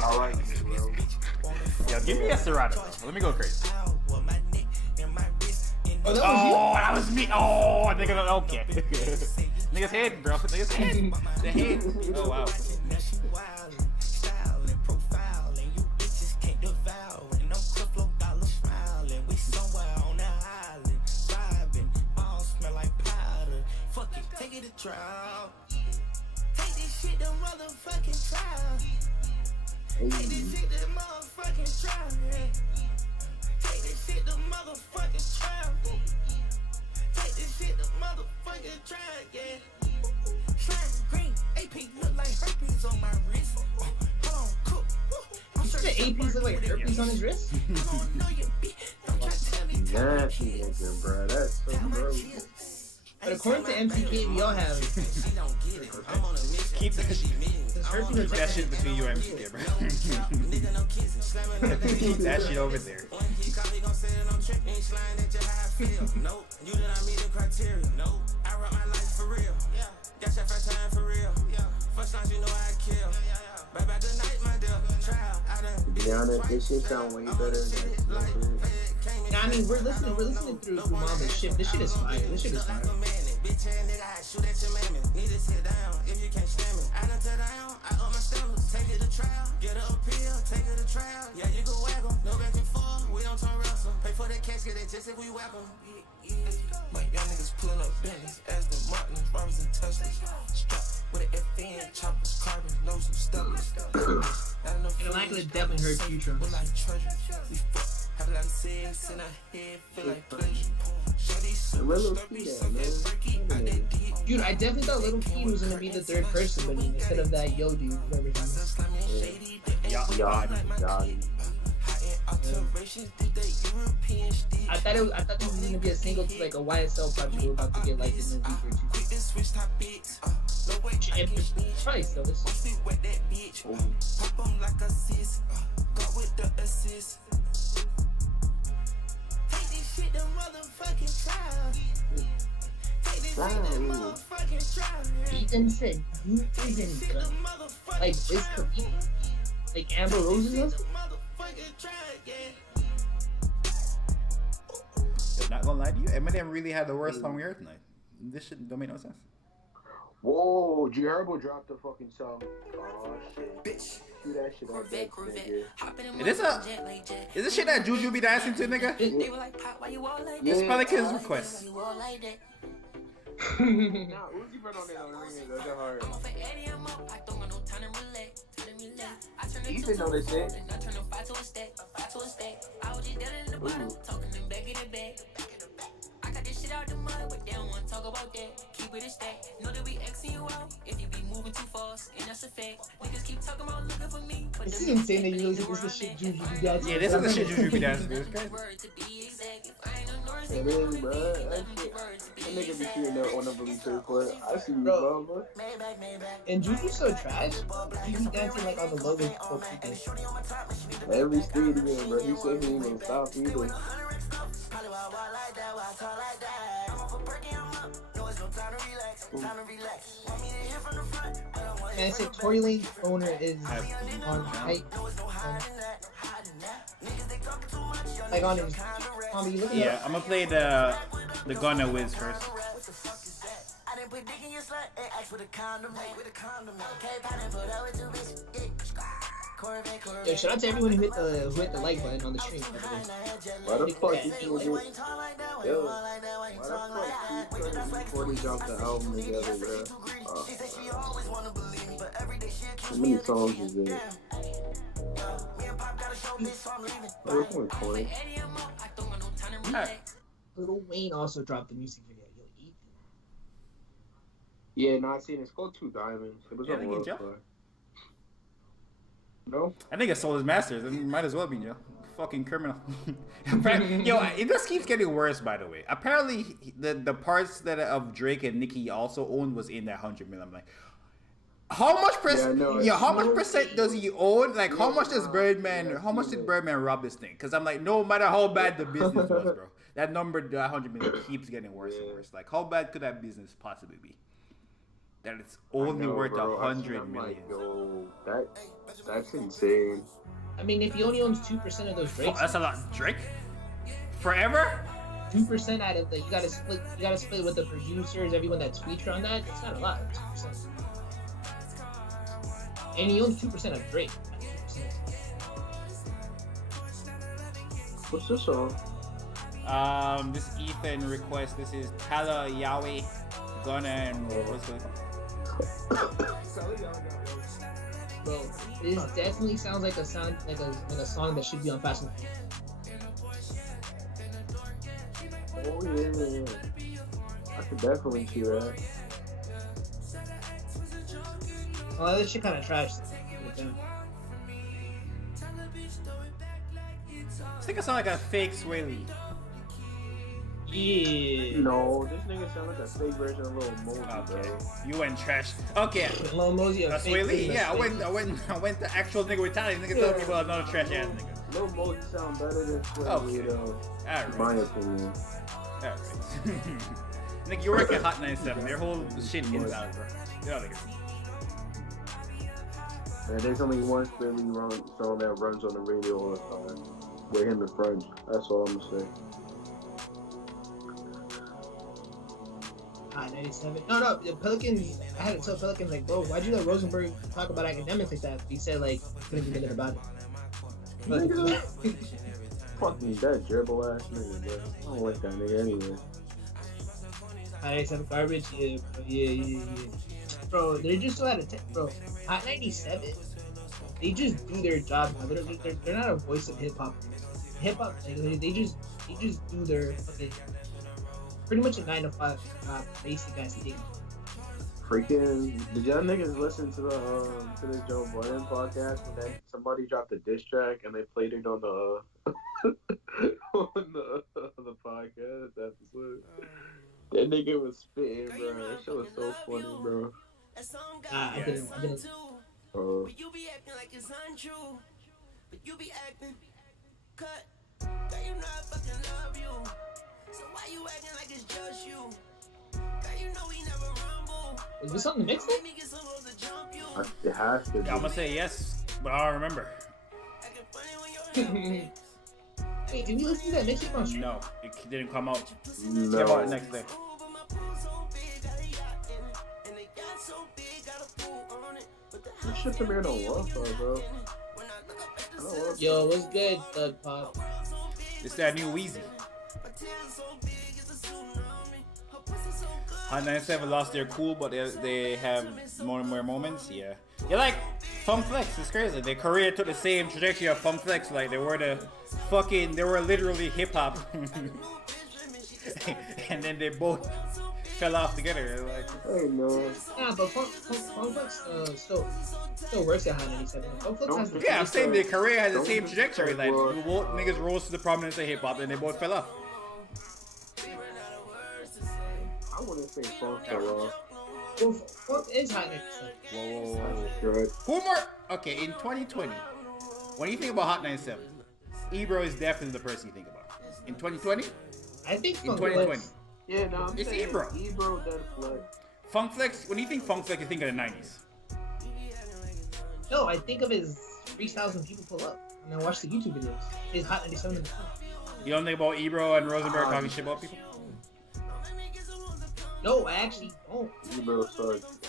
I like it, bro. Yo, give me a Serato, bro. Let me go crazy. Oh, that was Oh, that was me. Oh, nigga, okay. Nigga's head, bro. Nigga's head. The head. Oh, wow. Trial. Take this shit to motherfucking trial. Take this shit to motherfucking trial. Take this shit to motherfucking trial. Take this shit to motherfucking trial, yeah. Slime green, AP look like herpes on my wrist. Hold on, cook. You said APs look like herpes on his wrist? I don't know your bitch. Don't try to tell me. Nasty nigga, bro. That's so gross. But according to MCK, we all have. Keep that shit. Herpes Keep that shit between you and me, bro. Keep that shit over there. Nope, you did not meet the criteria. Nope, I wrote my life for real. Yeah, got your first time for real. Yeah, first time you know I kill. Bye bye good night, my dear. Trial, I done. To be honest, this shit sound way better than that. Nah, I mean, we're listening through Mama's shit. This shit is fire. This shit is fire. Bitch ass nigga, I shoot at your mammy. Need to sit down if you can't stand me. I done tear down, I up my standards. Take it to trial, get her appeal, take it to trial. Yeah, you go whack 'em, no back and forth. We don't turn wrestle. Pay for that cash, get it just if we whack 'em. My young niggas pulling up Bentleys, Aston Martins, Robbers and Teslas. Strapped with an FN, choppers, carbon, nose some steppers. And I could definitely heard Future. We like treasure, we fuck. Have a lot of sex in our head, feel like pleasure. Dude, I definitely thought Little Key was gonna be the third person, but instead of that, yo, dude, whatever his name is. Yachty. I thought it was gonna be a single to like a YSL project we're about to get like in the future. Probably still this. Ethan said, "You isn't good." Like is Khabib, like Amber Rose is. Not gonna lie to you, Eminem really had the worst song we heard tonight. This shit don't make no sense. Whoa, G Herbo dropped the fucking song. Oh shit. Bitch. Do that shit on that nigga. Is this shit that Juju be dancing to, nigga? It's probably his request. Nah, Uzi put on there on the remix. That's hard. Ethan know this shit. I got this shit out the mud, but they don't wanna talk about that. Keep it a stack. Know that we Xing you out if you be moving too fast, and that's a fact. Niggas keep talking about looking for me. But this is insane that you really think this is the shit Juju be dancing. Yeah, this is the shit Juju be dancing to. It's crazy. It is, bro. That nigga be shooting that on the blue court. I see you, bro. And Juju's so trash. He be dancing like on the lowest court people. Every street again, bro. He said he ain't gonna stop either. And I said Tory Lane's owner is on height. Like on his comedy. Yeah, I'm gonna play the Gunna Wiz first. Yo, shout out to everyone who hit the like button on the stream. Why the fuck you still do? Yo, why the fuck you 40 dropped the album together, bro? How many songs is there? Oh, it's only 20. Lil Wayne also dropped the music video. Yo, Ethan. Yeah, no, I seen it. It's called Two Diamonds. It was on World Star. No? I think it sold his masters. It might as well be Joe. fucking criminal. Yo, it just keeps getting worse. By the way, apparently the parts that of Drake and Nicki also owned was in that 100 million. I'm like, how much percent? Yeah, how much percent does he own? Like, how much does Birdman? How much did Birdman rob this thing? Because I'm like, no matter how bad the business was, bro, that number, the 100 million, keeps getting worse and worse. Like, how bad could that business possibly be? That it's only worth 100 million. Like, yo, that's insane. I mean, if he only owns 2% of those Drakes, That's a lot. Drake? Forever? 2% out of the, you gotta split with the producers, everyone that's featured on that. It's not a lot. 2%. And he owns 2% of Drake. What's this song? This Ethan request. This is Tala Yahweh, Gunna, and what's it? Bro, this definitely sounds like a song that should be on Fast and Oh yeah. I could definitely see that. Oh, this shit kind of trash. I think it sounds like a fake Sway Lee. Yeah. No, this nigga sound like a fake version of Lil Mosey, Okay, bro. you went trash. Okay, Lil Mosey, that's Sway Lee. Yeah, I went to actual nigga with talent. Nigga told me about another trash ass nigga. Lil Mosey sound better than Sway Lee, though. Alright. In my opinion. Alright. Nigga, you work at Hot 97. Their whole shit is out, bro. Get out of here. Man, there's only one Sway Lee song that runs on the radio all the time. With him and French. That's all I'm gonna say. 97. No, the Pelican. I had to tell Pelican, like, bro, why'd you let Rosenberg talk about academics like that? He said, like, couldn't do nothing about it. Nigga. Fuck me, that dribble ass nigga, bro. I don't like that nigga anyway. 97 garbage, yeah. Bro, they're just so out of bro. Hot 97, they just do their job. They're not a voice of hip hop. Hip hop, like, they just do their fucking pretty much a 9 to 5 job. Basic guys thing. Freaking, did y'all niggas listen to the Joe Budden podcast when somebody dropped a diss track and they played it on the on the podcast episode? That nigga was spitting, bro. That shit was so funny, bro. I didn't. But you be acting like it's untrue. But you be acting cut. Girl, you know I fucking love you. So why you acting like it's just you? Girl, you know we never rumble. Is this on the mixtape? It has to be. Yeah, I'm gonna say yes, but I don't remember. Hey, did you listen to that mixtape on stream? No, it didn't come out. No. It came out the next day. This shit premiered on Wi-Fi, bro. Yo, what's good, Thug Pop? It's that new Wheezy. Hot 97 lost their cool, but they have more and more moments. Yeah, you're like Funk Flex. It's crazy. Their career took the same trajectory of Funk Flex. Like they were literally hip hop, and then they both fell off together. Like, Hey, no. Nah, but Funk Flex still works at Hot 97. Funk Flex has the yeah, I'm saying their career has the same trajectory. Like both niggas rose to the prominence of hip hop, and they both fell off. I wouldn't say Funk fell off. Well, Funk is Hot 97. Whoa. Good. Who more? Okay, in 2020, when you think about Hot 97, Ebro is definitely the person you think about. In 2020? I think In Funk 2020. Flex. Yeah, no, I'm It's saying Ebro. Ebro dead flex. Funk Flex, when you think Funk Flex, you think of the 90s. No, I think of his 3,000 people pull up and then watch the YouTube videos. His Hot 97 in the front. You don't think about Ebro and Rosenberg talking shit about people? No, I actually don't. Ebro sucks.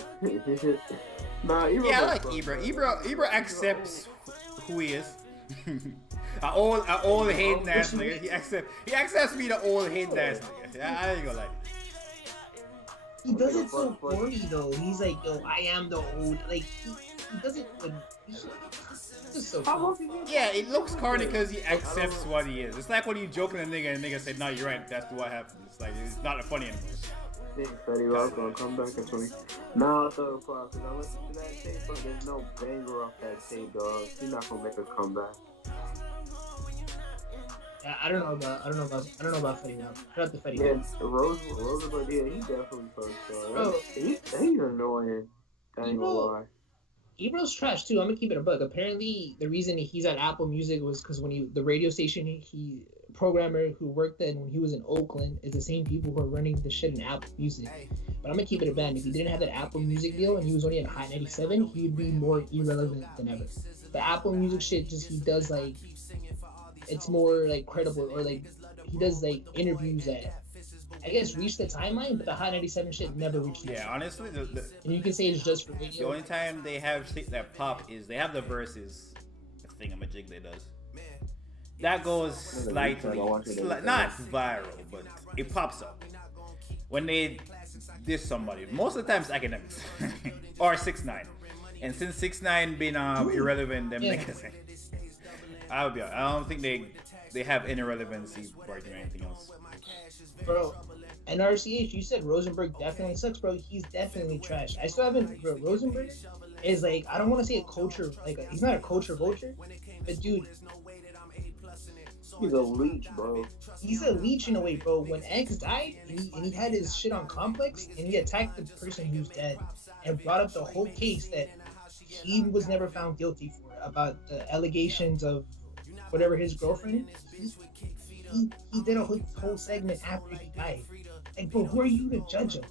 Nah, Ebro. Yeah, I like Ebro. Ebro accepts who he is. An old hating ass nigga. He accepts me the old hating ass nigga. I ain't gonna lie. He does it so corny though. He's like, yo, I am the old. Like, he does it. He's just so corny. Yeah, it looks corny because he accepts what he is. It's like when you joking a nigga and the nigga said, "No, you're right. That's what happened." It's like it's not funny anymore. I think Fetty Wap's gonna come back in 20. Nah, Thug Pop, cause I listened to that tape, but there's no banger off that tape, dog. He's not gonna make a comeback. Yeah, I don't know about Fetty Wap. Shout out to Fetty Yeah, Wap. Rosenberg, yeah, he definitely fucks, bro. Bro, He's annoying. I ain't gonna lie. Ebro's trash too. I'm gonna keep it a buck. Apparently, the reason he's at Apple Music was because when the radio station he programmer who worked there when he was in Oakland is the same people who are running the shit in Apple Music. But I'm gonna keep it a band. If he didn't have that Apple Music deal and he was only at Hot 97, he'd be more irrelevant than ever. The Apple Music shit, just he does like, it's more like credible, or like he does like interviews that I guess reach the timeline, but the Hot 97 shit never reached the Yeah, honestly, and you can say it's just for the radio. only time they have shit that pop is they have the verses thingamajig they does. That goes slightly, not viral, but it pops up. When they diss somebody, most of the time it's academics or 6ix9ine. And since 6ix9ine been irrelevant, them niggas, I don't think they have any relevancy for anything else. Bro, and RCH, you said Rosenberg definitely sucks, bro. He's definitely trash. I still haven't, bro. Rosenberg is like, I don't want to say a culture, he's not a culture vulture, but dude, he's a leech, bro. He's a leech in a way, bro. When X died and he had his shit on Complex and he attacked the person who's dead and brought up the whole case that he was never found guilty for about the allegations of whatever his girlfriend is. He did a whole segment after he died. Like, bro, who are you to judge him?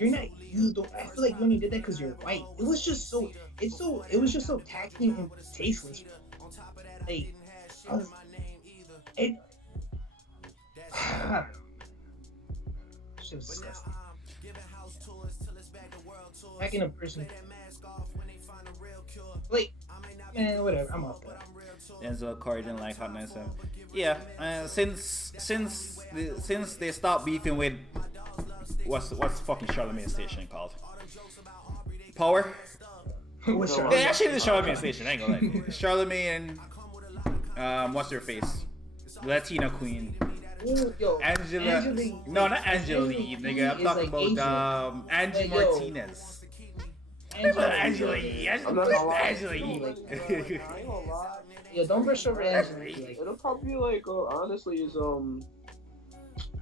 You're not. You don't. I feel like you only did that because you're white. It was just so. It was just so tacky and tasteless. Like, it. Shit was disgusting. Attacking a person. Like, man, whatever. I'm off that. Denzel Curry didn't like Hot 97. Yeah, since they stopped beefing with what's the fucking Charlemagne station called? Power. They actually the Charlemagne station. I ain't gonna lie. Charlemagne and what's her face? Latina queen. Yo, Angela. No, not Angeline. Nigga, I'm talking like about Angie Martinez. Angela. Yeah, don't brush over Angela. It'll probably be like, honestly, is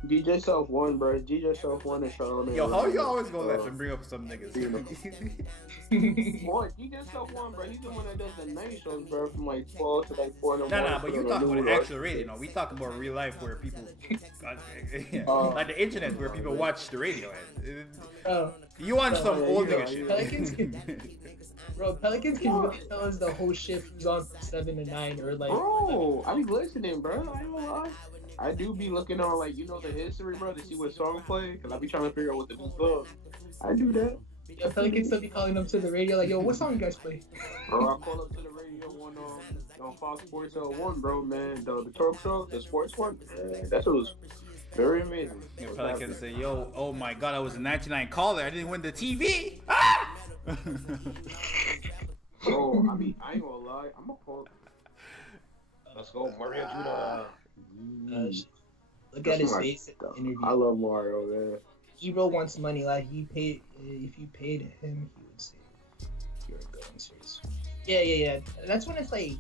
DJ Self One, bro. DJ Self One and Charlamagne. Yo, how you always gonna let them bring up some niggas? Boy, DJ Self One, bro. He's the one that does the night shows, bro, from like 12 to like 4 in the morning. Nah, but you talking about actual radio. No, we talking about real life where people, like the internet where people watch the radio. You want some old nigga shit? Pelicans can really tell us the whole shift who's on from 7 to 9 or like. Bro, I be listening, bro. I ain't gonna lie. I do be looking on like the history, bro, to see what song play, cause I be trying to figure out what the new song. I do that. Yo, Pelicans still be calling them to the radio like, yo, what song you guys play? Bro, I call up to the radio on Fox Sports 1, bro, man. The talk show, the sports one, man, that was very amazing. Yeah, Pelicans say, yo, oh my god, I was a 99 caller. I didn't win the TV. Ah! Bro, I mean, I ain't gonna lie. I'm a call. Let's go, Mario Judah. Look at his face in the interview. I love Mario, man. Ebro wants money. Like, if you paid him, he would say you're going serious. Yeah. That's when it's like,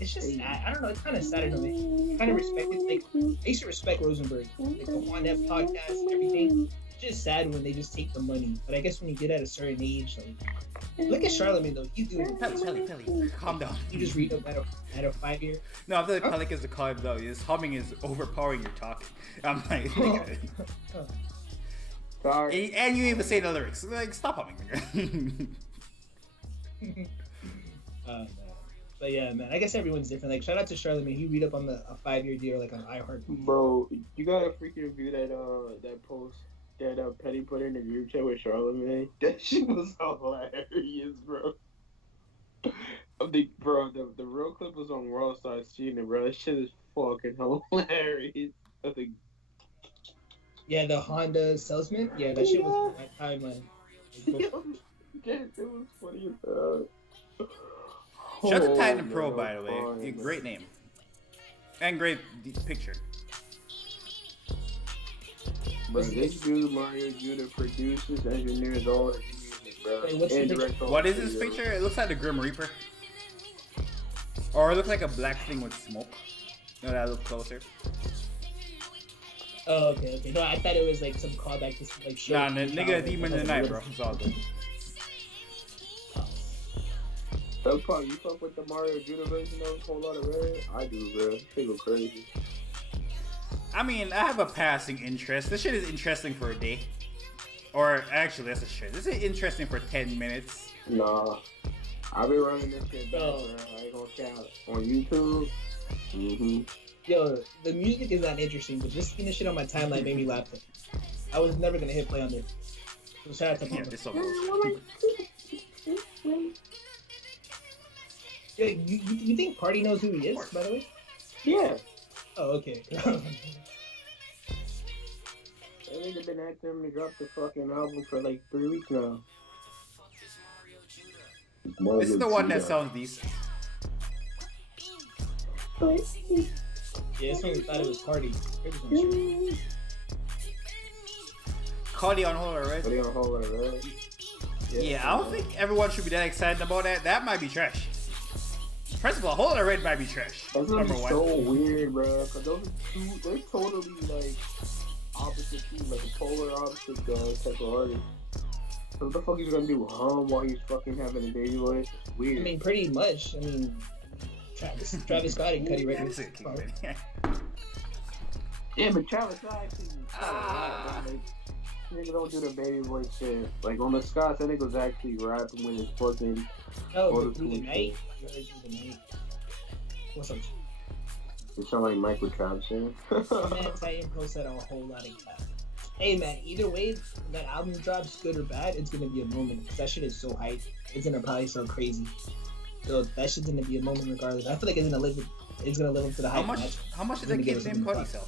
it's just, I don't know, it's kind of sad in a way. Kind of respect it. Like, I used to respect Rosenberg. Like, the one that podcast, everything. It's just sad when they just take the money. But I guess when you get at a certain age, like, look at Charlamagne though. You do. Pelly, calm down. You just read up at a 5-year. No, I feel like Pelicans are calm though. His humming is overpowering your talking. I'm like, Sorry. and you even say the lyrics. Like, stop humming. But yeah, man. I guess everyone's different. Like, shout out to Charlamagne. He read up on a 5-year deal, like on iHeart. Bro, you gotta freaking view that post that Petty put in the group chat with Charlamagne. That shit was hilarious, bro. The real clip was on World Star Cheating, bro. That shit is fucking hilarious. Yeah, the Honda salesman. Yeah, that shit was on my timeline. It was funny as hell. Shout out to Titan Pro, by the way. Great name. And great picture. Bro, this dude, Mario Judah, produces, engineers, all the music, bro. Hey, what is this picture? It looks like the Grim Reaper. Or it looks like a black thing with smoke. No, that look closer. Oh, okay. No, I thought it was like some callback to some, like show. Nah, nigga, Demon in the Night, bro. It's all good. That's probably you fuck with the Mario Jr. version of a whole lot of red. I do, bro. Shit go crazy. I mean, I have a passing interest. This shit is interesting for a day. Or actually, that's a shit. This is interesting for 10 minutes. Nah, I've been running this shit back, bro. I ain't gonna count on YouTube. Yo, the music is not interesting, but just seeing this shit on my timeline made me laugh. I was never gonna hit play on this. So shout out to Mama. Yeah, this song goes. Yo, you think Party knows who he is, by the way? Yeah. Oh, okay. They've been asking him to drop the fucking album for like 3 weeks now. This is the one that sounds decent. Yeah, someone thought it was Party. Cardi on Hold Red. Cardi on Hold Red. Yeah, I don't think everyone should be that excited about that. That might be trash. First of all, Hold Red might be trash. That's gonna Number be one. so weird, bro. Cause those are two, they're totally like opposite teams, like a polar opposite type of artist. So what the fuck he's gonna do? While he's fucking having a baby voice? It's weird. I mean, pretty much. I mean, Travis Scott and Cudi records. Yeah, but Travis Scott actually nigga don't do the baby voice shit. Like on the Scott, that nigga was actually rapping when it's fucking. Oh, through the night. What's up? You sound like Michael Travis. Man, Titan Pro said a whole lot of crap. Hey man, either way, that album drops, good or bad, it's gonna be a moment. Cause that shit is so hyped. It's gonna probably sound crazy. So that shit's gonna be a moment regardless. I feel like it's gonna live up to the hype. How much did that kid named Cudi sell?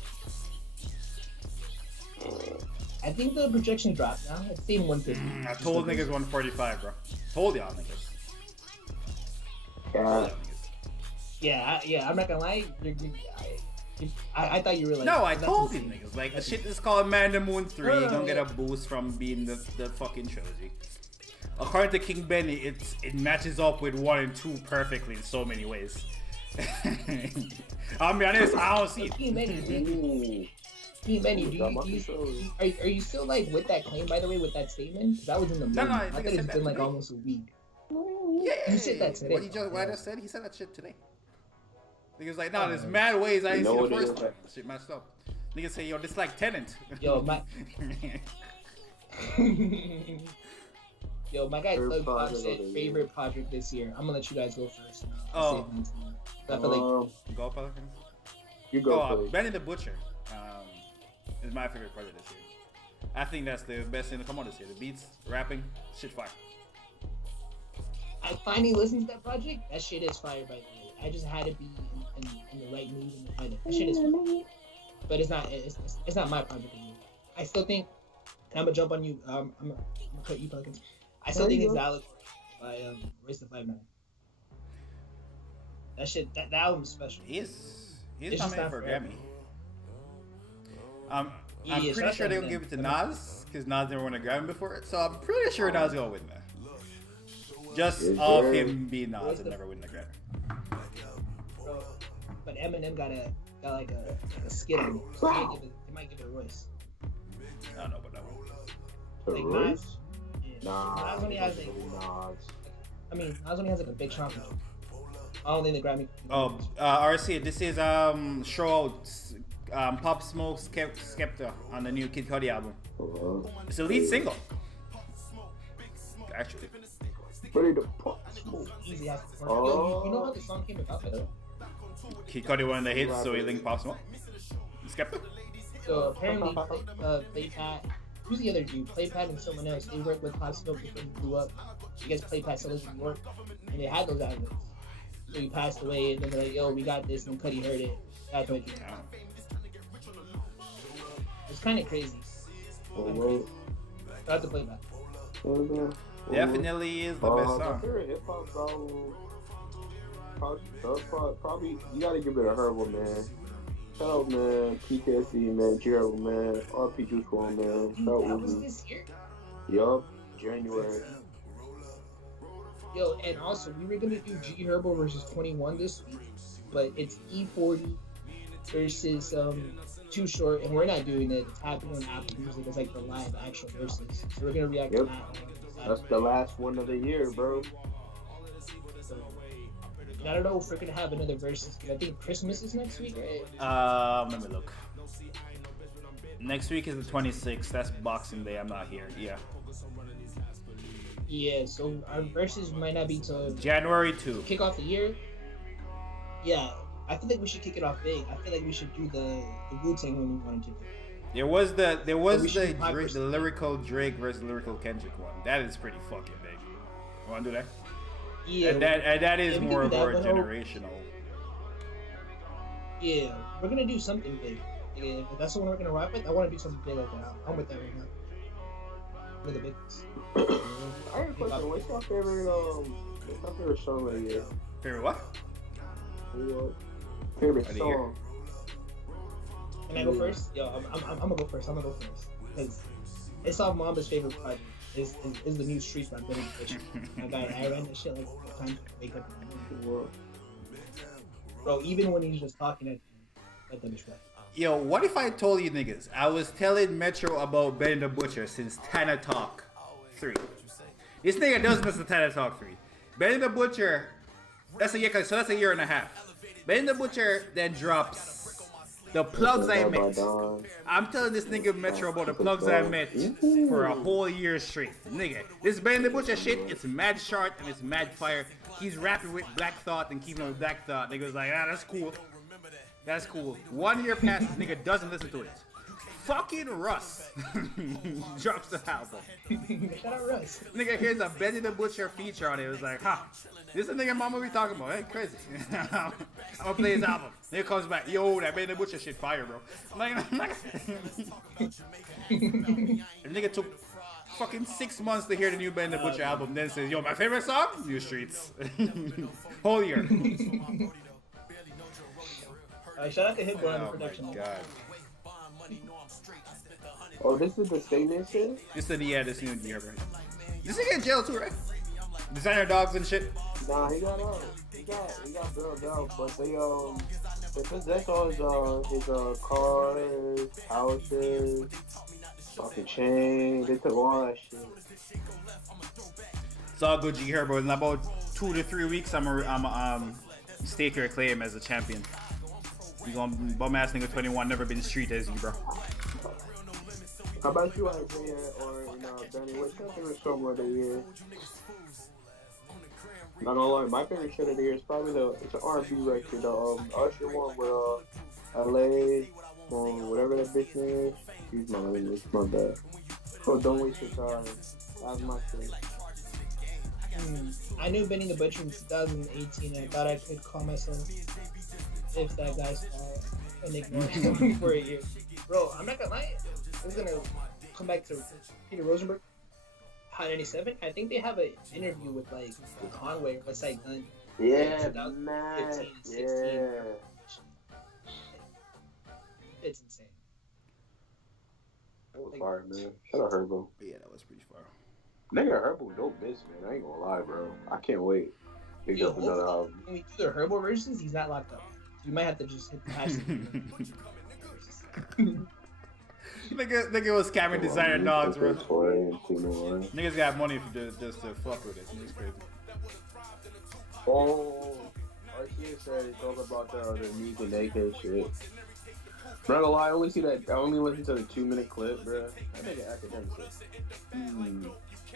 I think the projection dropped now. It's saying 150. I told niggas 145, bro. Told y'all niggas. Yeah, I'm not gonna lie. I thought you were like. No, I told these niggas. Like, the shit is called Man the Moon 3. You're gonna get a boost from being the fucking trilogy. According to King Benny, it matches up with 1 and 2 perfectly in so many ways. I'll be honest, I don't see it. King Benny, are you still like with that claim, by the way, with that statement? Because I was in the moment. I think it's been like almost a week. Yeah, you said that today. What I just said? He said that shit today. Niggas like, nah, there's mad ways I ain't see the first one. Shit messed up. Niggas say, yo, this like Tenant. Yo, my guy Doug Fox said favorite project this year. I'm gonna let you guys go first. Oh. I feel like go Pelicans. You go. Benny the Butcher is my favorite project this year. I think that's the best thing to come out this year. The beats, rapping, shit fire. I finally listened to that project. That shit is fire, by the way. I just had to be in the right mood and find it. That shit is fire. But it's not my project anymore. I still think, and I'm gonna jump on you. I'm gonna cut you, Pelicans. I still think it's Alex by Race the 5'9". That shit, that album's special. He's nominated for a Grammy. I'm Yeah, pretty sure they'll give it to Nas because Nas never won a Grammy before it. So I'm pretty sure Nas gonna win that. Just off him being Nas and never winning a Grammy. Bro, but Eminem got like a skit on it. So they might give it a Royce. I don't know about that one. Like Nas. Yeah. Nah, Nas only has like. I mean, Nas only has like a big trumpet. I don't think the Grammy. Oh, RC, this is show Pop Smoke Skepta on the new Kid Cudi album. It's the lead single. Actually. Ready to pop smoke. Easy as Yo, you know how the song came about, though? Kid Cudi one of the hits, so he linked Pop Smoke. Skepta. So apparently, Playpat. Who's the other dude? Playpat and someone else. They worked with Pop Smoke before he blew up. I guess Playpat still lives in New York, and they had those albums. So he passed away, and then they're like, "Yo, we got this," and Cudi heard it. That's what you know. It's kind of crazy. Shout out to Playback. Definitely is the best song. Probably you gotta give it a Herbal, man. Shout out, man. PTSD, man. G Herbal, man. RP Juice WRLD, man. Shout out, that was this year? Yup, January. Yo, and also we were gonna do G Herbo versus 21 this week, but it's E40 versus Too Short, and we're not doing it. It's happening on Apple Music. It's like the live actual verses. So we're gonna react to that. That's the last one of the year, bro. So, I don't know if we're gonna have another verses because I think Christmas is next week, right? Let me look. Next week is the 26th. That's Boxing Day. I'm not here. Yeah. Yeah, so our verses might not be till January 2. kick off the year. Yeah, I feel like we should kick it off big. I feel like we should do the Wu-Tang when we wanted to do. There was the Drake, the lyrical Drake versus lyrical Kendrick one. That is pretty fucking big. You wanna do that? Yeah, And that is more of our but generational. Yeah, we're gonna do something big. Yeah, if that's the one we're gonna rock with, I want to do something big like that. I'm with that right now. One of the biggest. I have a question. What's your favorite song of the year? Favorite what? Favorite Of the song? Can I go first? Yo, I'm gonna go first. Because it's off Mamba's favorite project. Is the new Streets by Benny Butcher. I ran that shit like 4 times to wake up in the world. Bro, even when he's just talking at them is right. Yo, what if I told you niggas I was telling Metro about Benny the Butcher since Tana Talk 3? This nigga does listen to Tana Talk 3. Benny the Butcher, that's a year and a half. Benny the Butcher then drops The Plugs I Met. I'm telling this nigga Metro about the plugs I met for a whole year straight. Nigga, this Benny the Butcher shit, it's mad short and it's mad fire. He's rapping with Black Thought and keeping on with Black Thought. Nigga's like, that's cool. That's cool. 1 year passes, nigga doesn't listen to it. Fucking Russ drops the album. Shout out Russ. Nigga here's a Benny the Butcher feature on it. It was like, this is the nigga mama we talking about. Hey, crazy. I'm gonna play his album. Nigga comes back, yo, that Benny the Butcher shit fire, bro. And nigga took fucking 6 months to hear the new Benny the Butcher album, then says, yo, my favorite song? New Streets. Whole year. Shout out to Hit Boy on the production. Oh my god. Oh, this is the statement shit? This new year, right? This nigga in jail too, right? Designer dogs and shit. Nah, he got out. He got bailed out, but they possessed all his cars, houses, fucking chain. They took all that shit. It's all good, G here, but in about 2 to 3 weeks, I'm stake your claim as a champion. You gonna bum ass nigga 21, never been street as you, bro. How about you, Isaiah, or Benny? What's your favorite song of the year? Not gonna lie, my favorite shit of the year is probably it's an R&B record, the Usher one with LA, whatever that bitch is. Excuse my language, my bad. Oh, don't waste your time. That's my shit. I knew Benny the Butcher in 2018 and I thought I could call myself if that guy's and ignore him for a year. Bro, I'm not gonna lie. I'm gonna come back to Peter Rosenberg. Hot 97. I think they have an interview with Conway or Westside Gun. Yeah, man. 16. Yeah. It's insane. That was fire, man. Shout out Herbo. Yeah, that was pretty fire. Nigga, Herbo dope bitch, man. I ain't gonna lie, bro. I can't wait. Pick up another album. When we do the Herbo versions, he's not locked up. So we might have to just hit the hashtag. Nigga was scamming designer dogs, bro. Niggas Niggas got money for just to fuck with it. It's crazy. Oh, RCA said talk about the Meek and AK shit. Bro, gonna lie, I only listened to the 2-minute clip, bro. That nigga academic shit.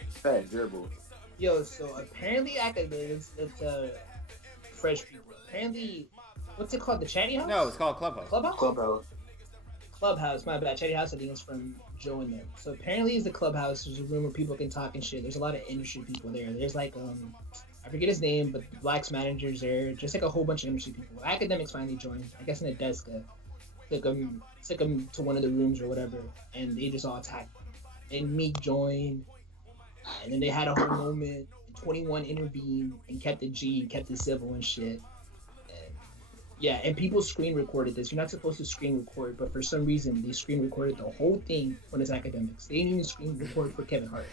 Fat dribble. Yo, so apparently academics, it's fresh people. Apparently, what's it called? The Chatty House? No, it's called Clubhouse. Clubhouse, my bad. Chatty House, I think it's from Joe and them. So apparently it's the Clubhouse. There's a room where people can talk and shit. There's a lot of industry people there. There's I forget his name, but Black's manager's there. Just a whole bunch of industry people. Academics finally joined, I guess in a desk. Took him to one of the rooms or whatever, and they just all attacked him. And Meek joined, and then they had a whole moment. 21 intervened and kept it G, kept it civil and shit. Yeah, and people screen recorded this. You're not supposed to screen record, but for some reason, they screen recorded the whole thing when it's academics. They didn't even screen record for Kevin Hart.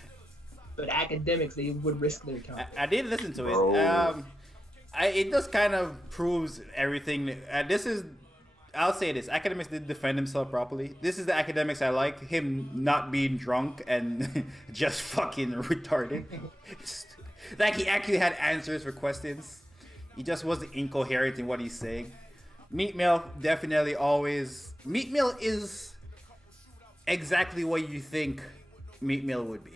But academics, they would risk their account. I did listen to it. It just kind of proves everything. I'll say this: academics didn't defend himself properly. This is the academics I like. Him not being drunk and just fucking retarded. Like he actually had answers for questions. He just wasn't incoherent in what he's saying. Meat Mill definitely always. Meat Mill is exactly what you think Meat Mill would be.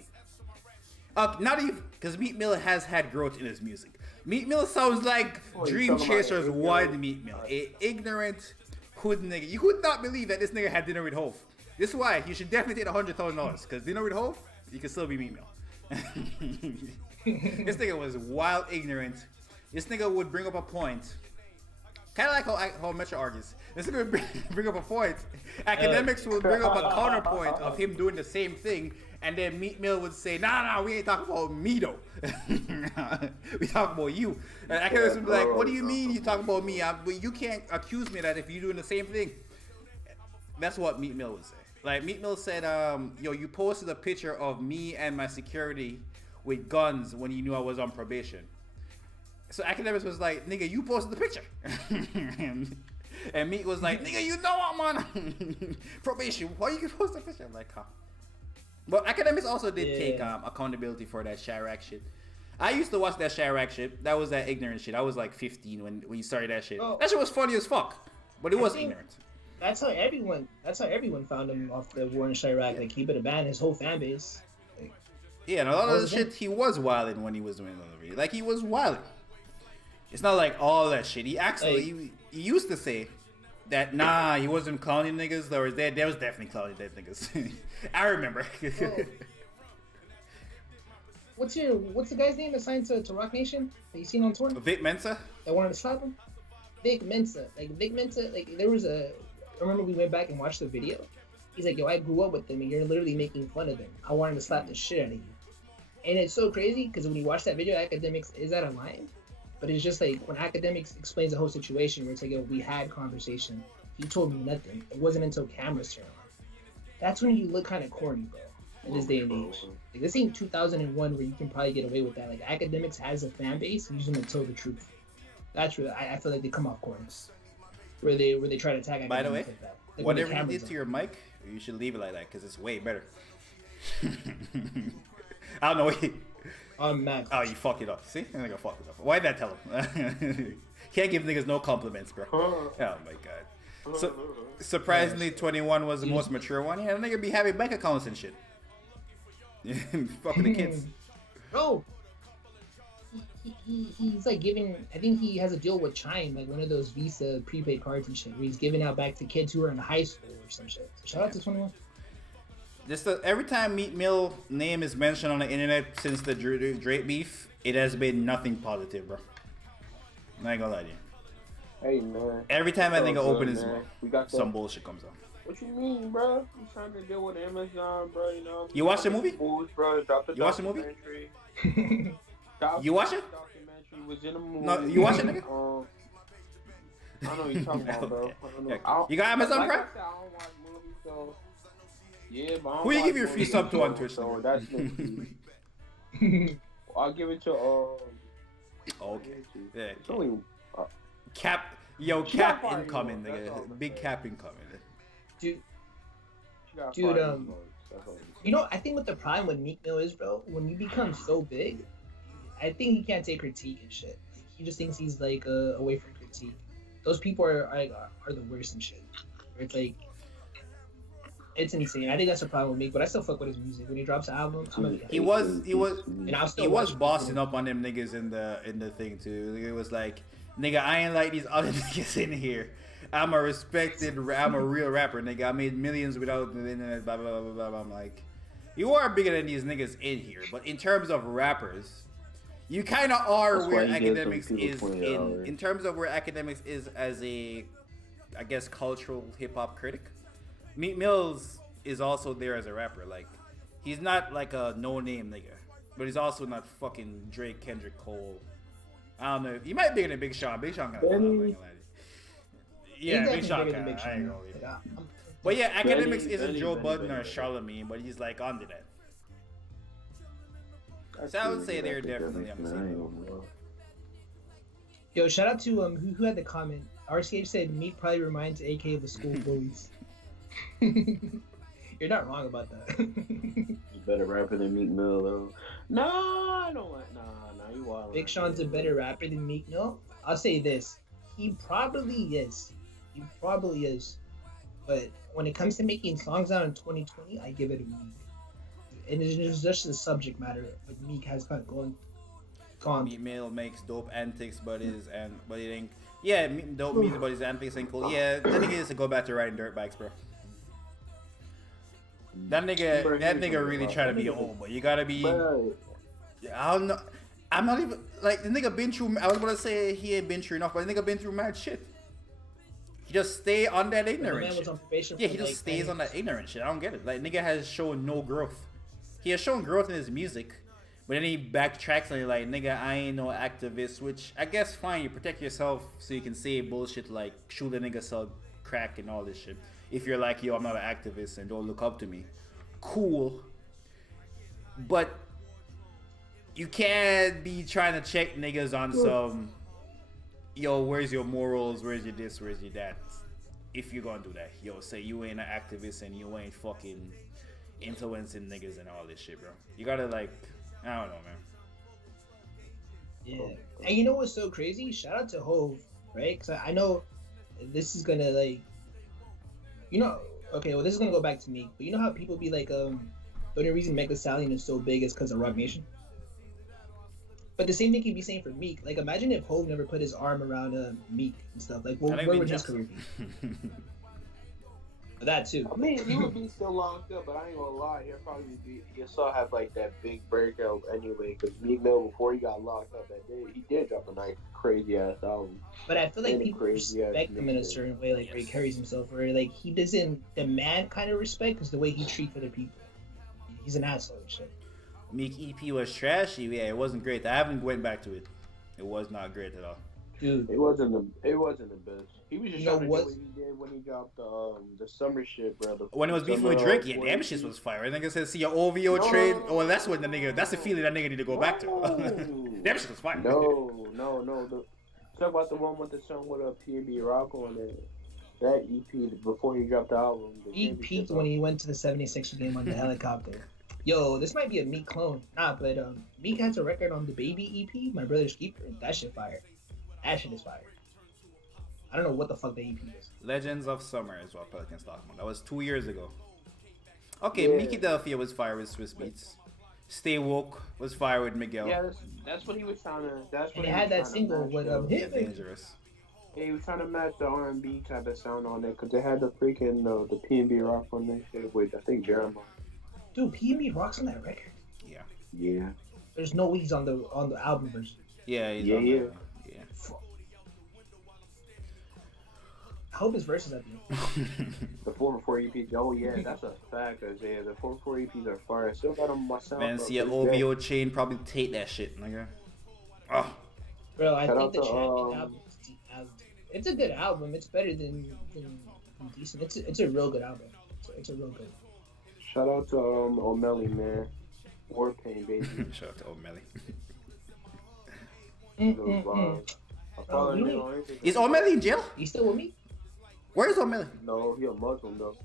Not even because Meat Mill has had growth in his music. Meat Mill sounds like Dream Chasers 1 Meat Mill. A ignorant hood nigga. You would not believe that this nigga had dinner with Hov. This is why you should definitely take $100,000 because dinner with Hov, you can still be Meat Mill. This nigga was wild ignorant. This nigga would bring up a point. Kind of like how Metro argues. This nigga would bring up a point. Academics would bring up a counterpoint of him doing the same thing. And then Meat Mill would say, nah, we ain't talking about me though. We talking about you. And academics would be like, what do you mean you talking about me? But you can't accuse me of that if you're doing the same thing. That's what Meat Mill would say. Like Meat Mill said, yo, you posted a picture of me and my security with guns when you knew I was on probation. So academics was like, nigga, you posted the picture. and Meat was like, nigga, you know I'm on probation. Why you post the picture? I'm like, huh. But academics also did take accountability for that Chirac shit. I used to watch that Chirac shit. That was that ignorant shit. I was like 15 when you started that shit. That shit was funny as fuck, but it was ignorant. That's how everyone found him off the war in Chirac. Like he better ban his whole fan base. Like, yeah, and a lot of the shit he was wilding when he was doing the video. Like he was wilding. It's not like all that shit. He actually he used to say that nah, he wasn't clowning niggas. There was definitely clowning dead niggas. I remember. What's the guy's name that signed to Rock Nation that you seen on tour? Vic Mensa? That wanted to slap him? Vic Mensa. Like there was I remember we went back and watched the video. He's like, yo, I grew up with them and you're literally making fun of them. I wanted to slap the shit out of you. And it's so crazy because when you watch that video, academics is out of line. But it's just like when academics explains the whole situation where it's like, yo, we had conversation. He told me nothing. It wasn't until cameras turned on. That's when you look kind of corny, bro, in this day and age. Like, this ain't 2001 where you can probably get away with that. Like, academics has a fan base, and you just tell the truth. That's where I feel like they come off corny. Where they try to attack academics. By the way, like that. Like whatever you did to your mic, you should leave it like that because it's way better. I don't know. Max. Oh, you fucked it up. See? I'm gonna fuck it up. Why'd that tell him? Can't give niggas no compliments, bro. Oh my god. So, surprisingly, 21 was the most mature one. Yeah, that nigga be having bank accounts and shit. Fucking the kids. Bro, he's like giving. I think he has a deal with Chime, like one of those Visa prepaid cards and shit, where he's giving out back to kids who are in high school or some shit. So shout out to 21. Every time Meat Mill name is mentioned on the internet since the Drake beef, it has been nothing positive, bro. I ain't gonna lie to you. Hey man. Every time I think I open his mouth, some bullshit comes out. What you mean, bro? He's trying to deal with Amazon, bro. You know. You watched the movie? Bro, you watched the movie? You watch it? Documentary was in a movie. No, you watch it, nigga? I don't know what you're talking about, bro. Okay. I don't know. Yeah. You got Amazon Prime? I don't watch movies, so yeah, but I don't Who you watch give your free movies, sub to on Twitch? So that's I'll give it to Okay. Yeah. It's only Cap incoming, nigga. Big cap incoming. Dude, you know, I think what the problem with Meat Mill is, bro, when you become so big, I think he can't take critique and shit. Like, he just thinks he's like away from critique. Those people are the worst and shit. It's like, it's insane. I think that's the problem with Meek, but I still fuck with his music. When he drops an album, I'm gonna be He was bossing him. up on them niggas in the thing too. It was like, nigga, I ain't like these other niggas in here. I'm a real rapper, nigga. I made millions without the internet, blah, blah, blah, blah, blah. I'm like, you are bigger than these niggas in here. But in terms of rappers, you kind of are where academics is in terms of where academics is as a, I guess, cultural hip-hop critic. Meat Mills is also there as a rapper. Like, he's not like a no-name nigga. But he's also not fucking Drake, Kendrick, Cole. I don't know. He might be bigger than Big Sean. Big Sean got a yeah, Big Sean got I ain't gonna leave. But yeah, academics isn't Joe Budden or Charlemagne, but he's like onto that. So I would say they're definitely on the same level. Yo, shout out to who had the comment. RCH said Meek probably reminds AK of the school bullies. You're not wrong about that. He's better rapper than Meek Mill though. No, I don't like. Nah, you wild. Big Sean's a better rapper than Meek Mill. I'll say this: he probably is. He probably is. But when it comes to making songs out in 2020, I give it a Meek. And it's just the subject matter. But Meek has got gone. Meek Mill makes dope antics, but it ain't. Yeah, dope music, but his antics ain't cool. Yeah, the thing is to go back to riding dirt bikes, bro. That nigga really try to be old, but you gotta be. I don't know. I'm not even like the nigga been through. I was gonna say he ain't been through enough, but the nigga been through mad shit. He just stay on that ignorant shit. Yeah, he just stays on that ignorant shit. I don't get it. Like nigga has shown no growth. He has shown growth in his music, but then he backtracks and he's like, nigga, I ain't no activist. Which I guess fine. You protect yourself so you can say bullshit like shoot a nigga sell crack and all this shit. If you're like, yo, I'm not an activist and don't look up to me, cool. But you can't be trying to check niggas on some, yo, where's your morals, where's your this, where's your that. If you're gonna do that, yo, say you ain't an activist and you ain't fucking influencing niggas and all this shit, bro. You gotta like, I don't know, man. Yeah. And you know what's so crazy? Shout out to Hove, right? Because I know this is gonna like, you know, okay, well, this is gonna go back to me, but you know how people be like, the only reason Mecha Stallion is so big is because of Rock Nation? But the same thing can be saying for Meek. Like, imagine if Hove never put his arm around Meek and stuff. Like, where would his career be? That too. I mean, he would be still locked up, but I ain't gonna lie, he'll still have like that big breakout anyway. Because Meek Mill, before he got locked up that day, he did drop a nice crazy ass album. But I feel like people respect him in a certain way, like where he carries himself, where like he doesn't demand kind of respect because the way he treats other people. He's an asshole and shit. Meek EP was trashy. Yeah, it wasn't great. I haven't went back to it. It was not great at all. Dude, it wasn't the best. He was just trying to do what he did when he dropped the summer shit, brother. When it was beefing with Drake, yeah, damn shit was fire. I think it said, see your OVO train. Oh, that's what that's the feeling that nigga need to go back to. Damn shit was fire. No. Talk about the one with the song with P&B Rock on it. That EP before he dropped the album. He peaked when he went to the 76 game on the helicopter. Yo, this might be a Meek clone. Nah, but Meek has a record on the Baby EP, My Brother's Keeper. That shit fire. That shit is fire. I don't know what the fuck the EP is. Legends of Summer is what Pelican's talking about. That was 2 years ago. Okay, yeah. Mickey Delphia was fire with Swiss Beats. Stay Woke was fire with Miguel. Yeah, that's what he was trying to. That's what he had that single with yeah, Dangerous. Yeah, he was trying to match the R&B type of sound on it because they had the freaking the P&B Rock on that shit with I think Jeremiah. Dude, P&B Rock's on that record. Yeah. Yeah. There's no Weeds on the album version. Yeah, he's on yeah. I hope his verses at the end. The 4 EPs. Oh yeah, that's a fact. Yeah, the 4 EPs are fire. I still got them myself. Man, see an OVO chain probably take that shit, nigga. Oh. Bro, I think the Champion album it's a good album. It's better than decent. It's a real good album. It's a real good. Shout out to O'Malley, man. War Pain, baby. Shout out to O'Malley. Is O'Malley in jail? He's still with me? Where is O'Malley? No, he's a Muslim though.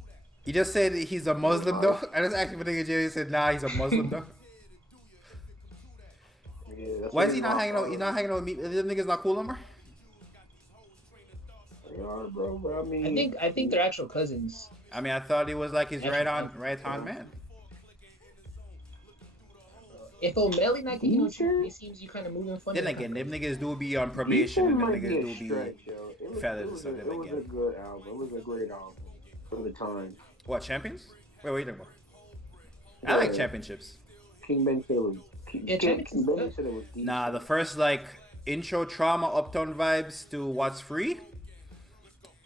You just said he's a Muslim though? I just asked him for nigga jail. He said, nah, he's a Muslim though. Yeah, why is he not hanging out? He's not hanging out with me. The niggas not cool no more? They are, bro. But I mean, I think they're actual cousins. I mean, I thought he was like his right hand man. If O'Malley not getting on track, it seems you kind of moving funny. Then again, them niggas do be on probation, and them niggas do be fellas. It was a good album. It was a great album for the time. What, Champions? Wait, what are you talking about? I like Championships. King Ben said it was. King Ben said it was deep. Nah, the first like intro trauma uptown vibes to What's Free.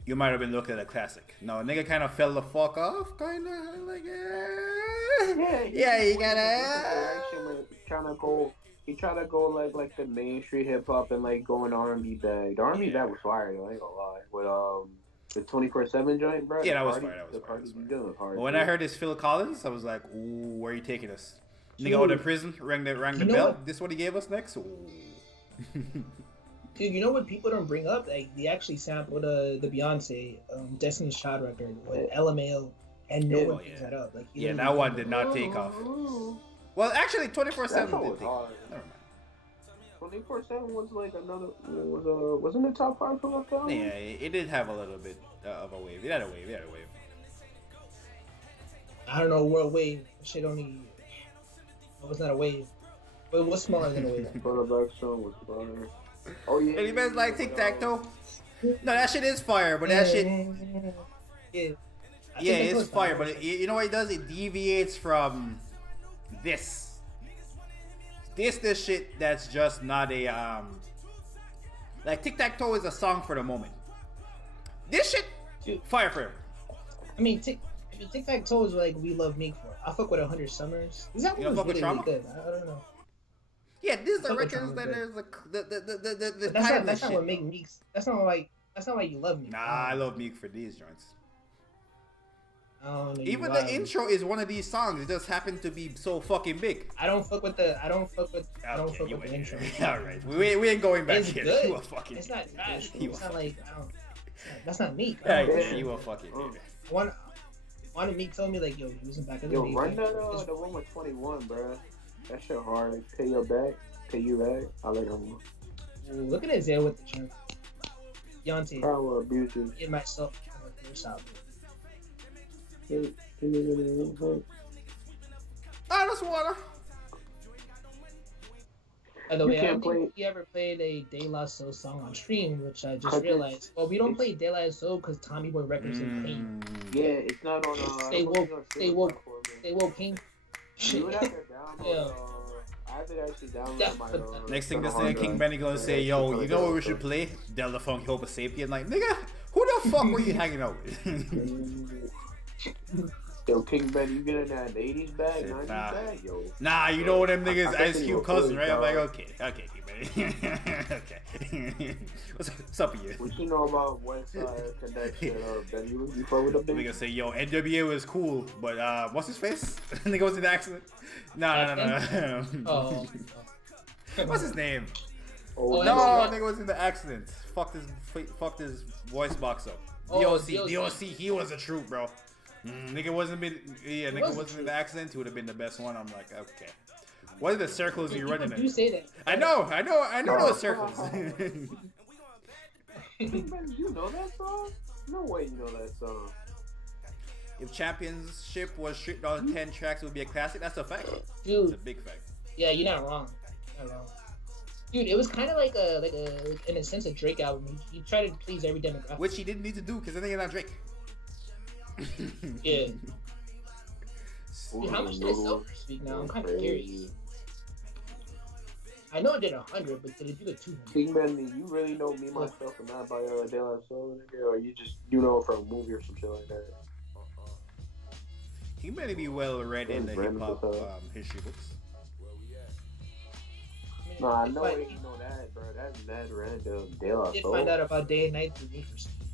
You might have been looking at a classic. No, nigga kind of fell the fuck off, kind of like, yeah, you gotta. He tried to go like the Main Street hip hop and like go in R&B bag. The R&B bag was fire though. I ain't gonna lie. With the 24/7 joint, bro. Yeah, that was fire. But when I heard this Phil Collins, I was like, ooh, where are you taking us? Nigga out of prison, rang the bell. This what he gave us next. Ooh. Dude, you know what people don't bring up? Like, they actually sampled the Beyonce Destiny's Child record with LMAO, and no one brings that up. Like, Yeah, that one did not take off. Well, actually, 24/7 did take off. Never mind. 24/7 was like another wasn't it top 5 for that film? Yeah, it did have a little bit of a wave. It had a wave. I don't know what wave. Shit only. It was not a wave, but it was smaller than a wave. The back song was fire. Oh yeah. Any man's like tic tac toe? No, that shit is fire, but that shit. Yeah. Yeah, it's fire, but you know what it does? It deviates from this. This shit that's just not a like tic tac toe is a song for the moment. This shit, dude, fire for him. I mean, tic tac toe is like we love Meek for. I fuck with 100 Summers. Is that you don't fuck with Trauma? Good. I don't know. Yeah, this is the records that there's the that's not what make Meek's. That's not why you love Meek. Nah, I love Meek for these joints. Oh, no, even the intro is one of these songs. It just happened to be so fucking big. I don't fuck with the intro. All right, we ain't going back it's here. Good. You a fucking. It's not trash. It's not like that's not Meek. You a fucking. One of Meek told me like, yo, he was in back of the day. Yo, run the one with 21, bro. That shit hard. Pay you back. I like him. Look at Isaiah with the chunk. Beyonce. Power abuses. In myself. First album. That's water. By the way, I don't think we ever played a De La Soul song on stream, which I just realized. Well, we don't play De La Soul because Tommy Boy Records is pain. Yeah, it's not on. Stay woke, King. You would have to download. I have to actually download my. Next thing this nigga King Benny gonna say, yo, you know what we should play? Della Funk Hope Sapien. Like, nigga, who the fuck were you hanging out with? Yo, King Ben, you getting that 80s bag, 90s bag? Yo. Nah, you know what them niggas Ice Cube cousin, right? I'm like, okay, King Ben. Okay. What's up with you? What you know about Westside Connection, Ben? You fuck with them niggas? Nigga say, yo, NWA was cool, but what's his face? Nigga was in the accident. No. Oh. What's his name? Oh, no, nigga was in the accident. Fucked his voice box up. DOC, he was a troop, bro. Nigga wasn't in the accident. He would have been the best one. I'm like, okay. What are the circles you're running in? You say that. I know those circles. You know that song? No way you know that song. If Championship was stripped on 10 tracks, it would be a classic. That's a fact. Dude. It's a big fact. Yeah, you're not wrong. Dude, it was kind of like in a sense, a Drake album. He tried to please every demographic. Which he didn't need to do, because then you're not Drake. Yeah. Dude, how much did it sell for Speak now? I'm kind of curious. I know it did 100, but did it do the 200? King Ben, you really know me, myself, and not by De La Soul, nigga, or you just know from a movie or some shit like that? He better be well read in the hip hop history books. Nah, I know you know that, bro. That's mad random. De La Soul. I did find out about Day and Night through me for Speak.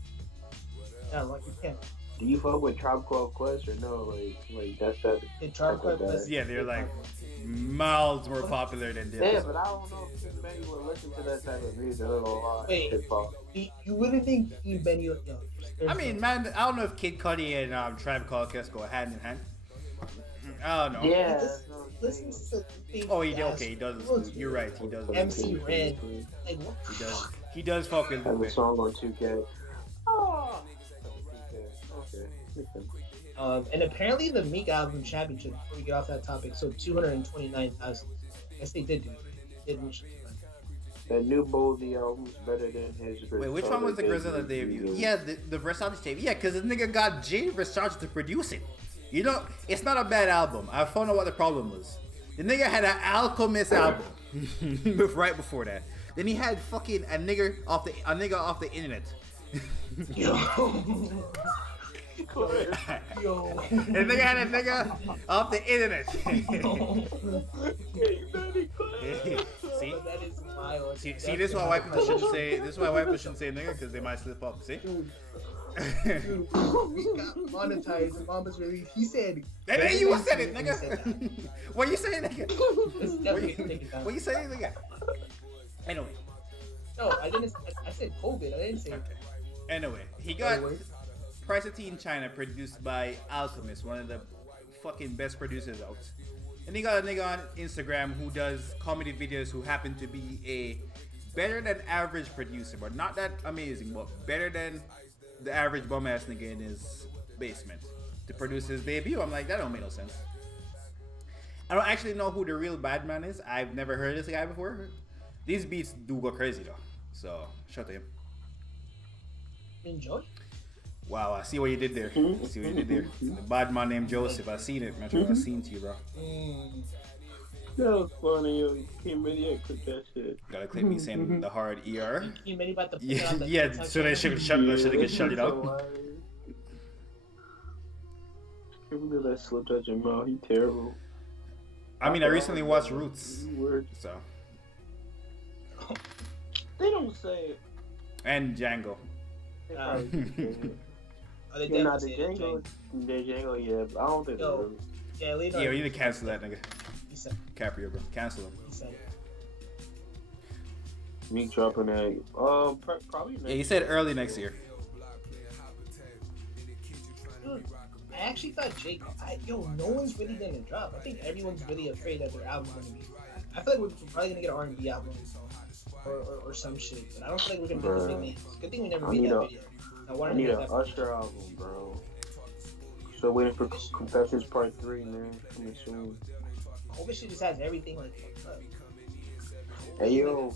Yeah, like you can't. Do you fuck with Tribe Called Quest or no? Like that's that. Tribe Called Quest. Yeah, they're like miles more popular than this. Yeah, but I don't know if King Benny would listen to that type of music. Wait, you wouldn't think King Benny would? I mean, man, I don't know if Kid Cudi and Tribe Called Quest go hand in hand. I don't know. Yeah. Listen to oh, he does. You're right. He does. MC Red. Like what? He does fuck with Lupe. Has a song on 2K. Oh. Okay. And apparently the Meek album Championship, before we get off that topic, so 229,000. I guess they did do it. Didn't. That new Boldy album's better than his. Wait, which one was the Griselda debut? Yeah, the Versace tape. Yeah, because the nigga got Jay Versace to produce it. You know, it's not a bad album. I found out what the problem was. The nigga had an Alchemist album right before that. Then he had fucking a nigga off the internet. Yo. And nigga had a nigga off the internet. See, this is why white people shouldn't say. This is why white people shouldn't say nigga, because they might slip up. See. Dude, we got monetized. And Mama's release. He said. Hey, you said it, nigga. What you saying, nigga? What you saying, nigga? Anyway. No, I said COVID. I didn't say. Okay. Anyway, he got Price of Tea in China produced by Alchemist, one of the fucking best producers out. And he got a nigga on Instagram who does comedy videos who happen to be a better than average producer, but not that amazing, but better than the average bum ass nigga in his basement to produce his debut. I'm like, that don't make no sense. I don't actually know who the real bad man is. I've never heard of this guy before. These beats do go crazy though, so shout out to him. Enjoy. Wow, I see what you did there. I see what you did there. The bad man named Joseph. I seen it, man. I seen to you, bro. That was funny, yo. Came in here, clip that shit. Gotta clip me saying the hard ER. You made about the Yeah, so they should shut it out. Can't believe that slipped out your mouth. He terrible. I mean, I recently watched Roots, so. They don't say it. And Django. They probably do say it. Oh, they Yeah, nah, the definitely said Django, yeah, but I don't think they're really. Yeah, Leonardo. Yeah, you need to cancel that nigga. He said. Caprio, bro. Cancel him. He said. Me dropping that. Probably next. Yeah, he said early next year. Dude, I actually thought Jake. No one's really gonna drop. I think everyone's really afraid that their album's gonna be. I feel like we're probably gonna get an R&B album or some shit, but I don't feel like we're gonna get the big names. Good thing we never made that video. I need an Usher album, bro. So waiting for Confessions Part 3, man. Coming soon. I hope this shit just has everything like. Hey yo,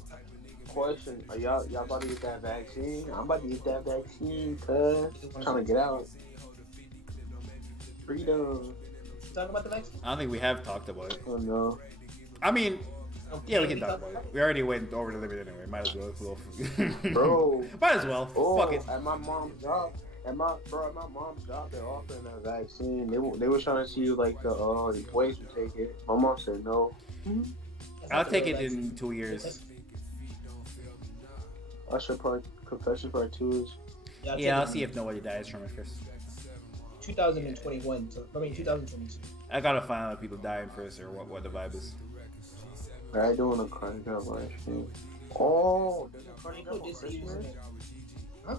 question: Are y'all about to get that vaccine? I'm about to get that vaccine, cuz I'm trying to get out. Freedom. Talk about the vaccine? I don't think we have talked about it. Oh no. I mean, yeah, we can talk about it. We already went over the limit anyway. Might as well. Bro. Might as well. Fuck it. At my mom's job, they're offering that vaccine. They were trying to see like the boys would take it. My mom said no. I'll take it in 2 years. Usher Confession Part 2 is. Yeah, I'll see if nobody dies from it first. 2021. 2022. I gotta find out if people dying first or what the vibe is. I don't want to cry about live stream. Oh, Carnival just using it. Huh?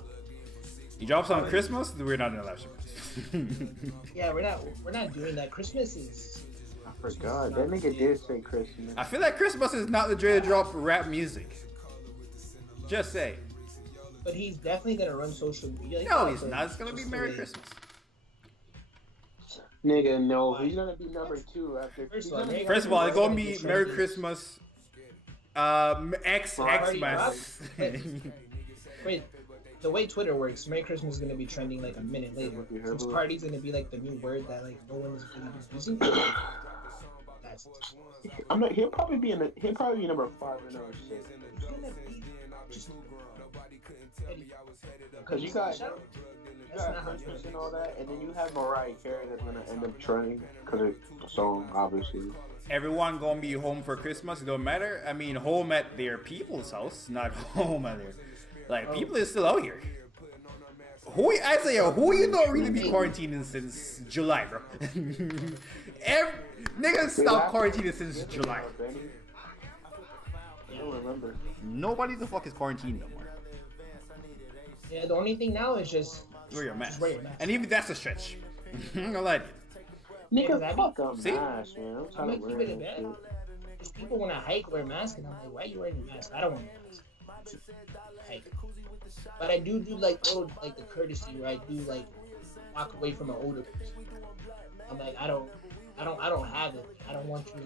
You drops on Christmas? We're not in a live stream. Yeah, we're not doing that. Christmas is. I forgot. That nigga did say Christmas. I feel like Christmas is not the day to drop rap music. Just say. But he's definitely gonna run social media. No, he's not. It's gonna be Merry Christmas. Nigga, no, he's gonna be number 2 after. First of all, it's gonna be Merry Christmas. X Mass. Wait, the way Twitter works, Merry Christmas is gonna be trending like a minute later. Since party's gonna be like the new word that like no one is really using. That's. He'll probably be number 5 or number 6. Because you got Christmas and all that, and then you have Mariah Carey that's gonna end up trending because of the song, obviously. Everyone gonna be home for Christmas. It don't matter. I mean, home at their people's house, not home at their. Like, people is still out here. Who you don't really be quarantining since July, bro? Niggas stopped quarantining since July. I don't remember. Nobody the fuck is quarantined no more. Yeah, the only thing now is just wear your mask. Wear your mask. And even that's a stretch. I'm gonna lie to you. Nigga, fuck a mask, man. I'm gonna keep it in bed. Because people when I hike wear masks, and I'm like, why are you wearing a mask? I don't want a mask. Hike. But I do like the courtesy where I do like walk away from an older person. I'm like, I don't have it. I don't want you.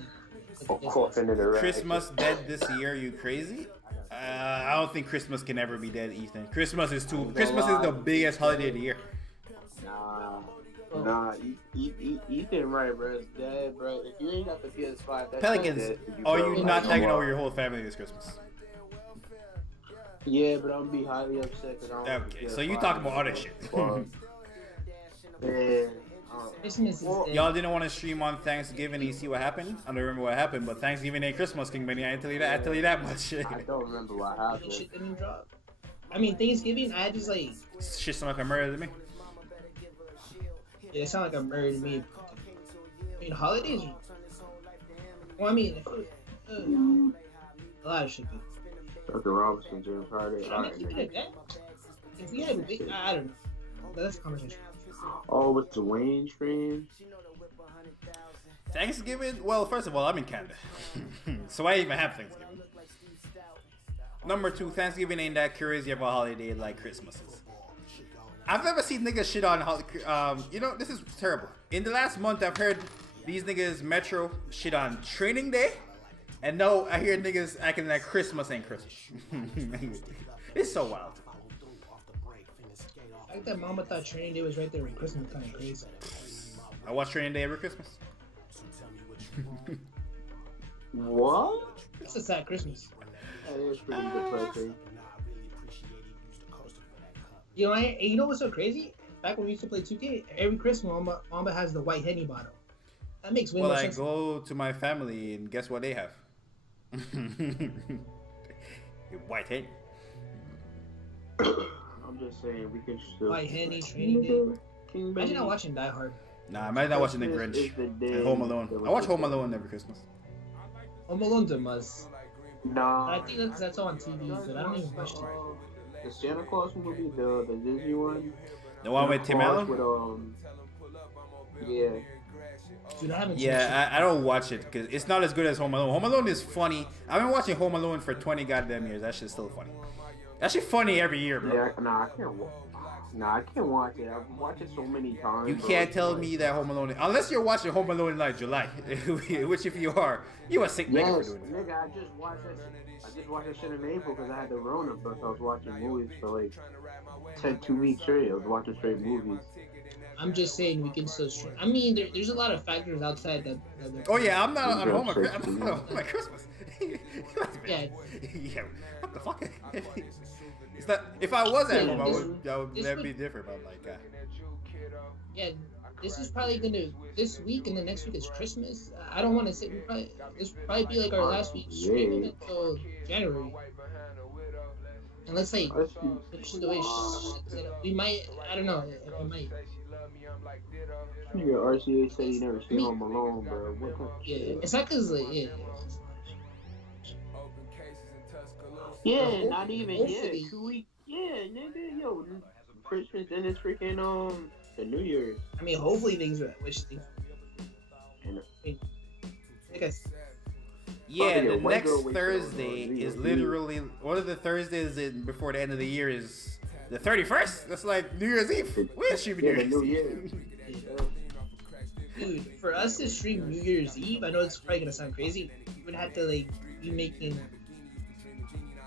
Christmas dead this year? You crazy? I don't think Christmas can ever be dead, Ethan. Christmas is the biggest holiday of the year. Nah, Ethan right, bro. It's dead, bro. If you ain't got the PS5, that's Pelicans, dead. are you not taking over your whole family this Christmas? Yeah, but I'm gonna be highly upset because I don't. Okay, so you talking about other shit. Yeah. Christmas is dead. Y'all didn't want to stream on Thanksgiving and you see what happened? I don't remember what happened, but Thanksgiving ain't Christmas, King Benny. I tell you that much. I don't remember what happened. Shit didn't drop. I mean, Thanksgiving, I just like. Shit sound like a murder to me. Yeah, it sound like a murder to me. I mean, holidays. Well, I mean, a lot of shit. Dr. Robinson, James Harden. Should I not keep it at that? If we had, I don't know. That's a conversation. Oh, with the Wayne stream. Thanksgiving? Well, first of all, I'm in Canada. So I even have Thanksgiving. Number 2, Thanksgiving ain't that crazy of a holiday like Christmas is. I've never seen niggas shit on, you know, this is terrible. In the last month, I've heard these niggas Metro shit on Training Day. And now I hear niggas acting like Christmas ain't Christmas. It's so wild. I think that mama thought Training Day was right there with Christmas, kind of crazy. I watch Training Day every Christmas. What? That's a sad Christmas. That is pretty depressing. You know, you know what's so crazy? Back when we used to play 2K, every Christmas, Mamba has the white Henny bottle. That makes way more sense. Well, I go to my family and guess what they have? White Henny. I'm just saying, we can still. White Henny, Training Day. Imagine not watching Die Hard. Nah, I'm not watching The Grinch and Home Alone. I watch Home Alone every Christmas. Home Alone's a must. Nah. I think that's on TV, but I don't even watch TV. The Santa Claus movie, the Disney one. The one with Tim Allen? With, yeah. Dude, I haven't Yeah, I don't watch it because it's not as good as Home Alone. Home Alone is funny. I've been watching Home Alone for 20 goddamn years. That shit's still funny. That shit funny every year, bro. Yeah, I can't watch it. I've watched it so many times. You can't tell me that Home Alone, unless you're watching Home Alone in like July, which if you are, you a sick nigga for doing that. Nigga, I just watched that shit in April because I had the Rona, but I was watching movies for like 2 weeks straight. I was watching straight movies. I'm just saying we can still stream. I mean, there's a lot of factors outside that Oh yeah, I'm not on home at Christmas. Yeah. Yeah. What the fuck? It's not, if I was at home, that'd be different. But like, yeah, this is probably gonna this week and the next week is Christmas. I don't want to say this will probably be like our last week streaming until January. And let's say the way we might. I don't know. It might. Nigga, RCA said he never seen Home Alone, bro. What the Yeah, it's not cause like yeah, not even yet. 2 weeks. Yeah, nigga, yo, Christmas and it's freaking the New Year's. I mean, hopefully things are things. I guess. yeah, the next Thursday is literally one of the Thursdays before the end of the year is the 31st. That's like New Year's Eve. Where should be New Year's Eve? Dude, for us to stream New Year's Eve, I know it's probably gonna sound crazy. We would have to like be making.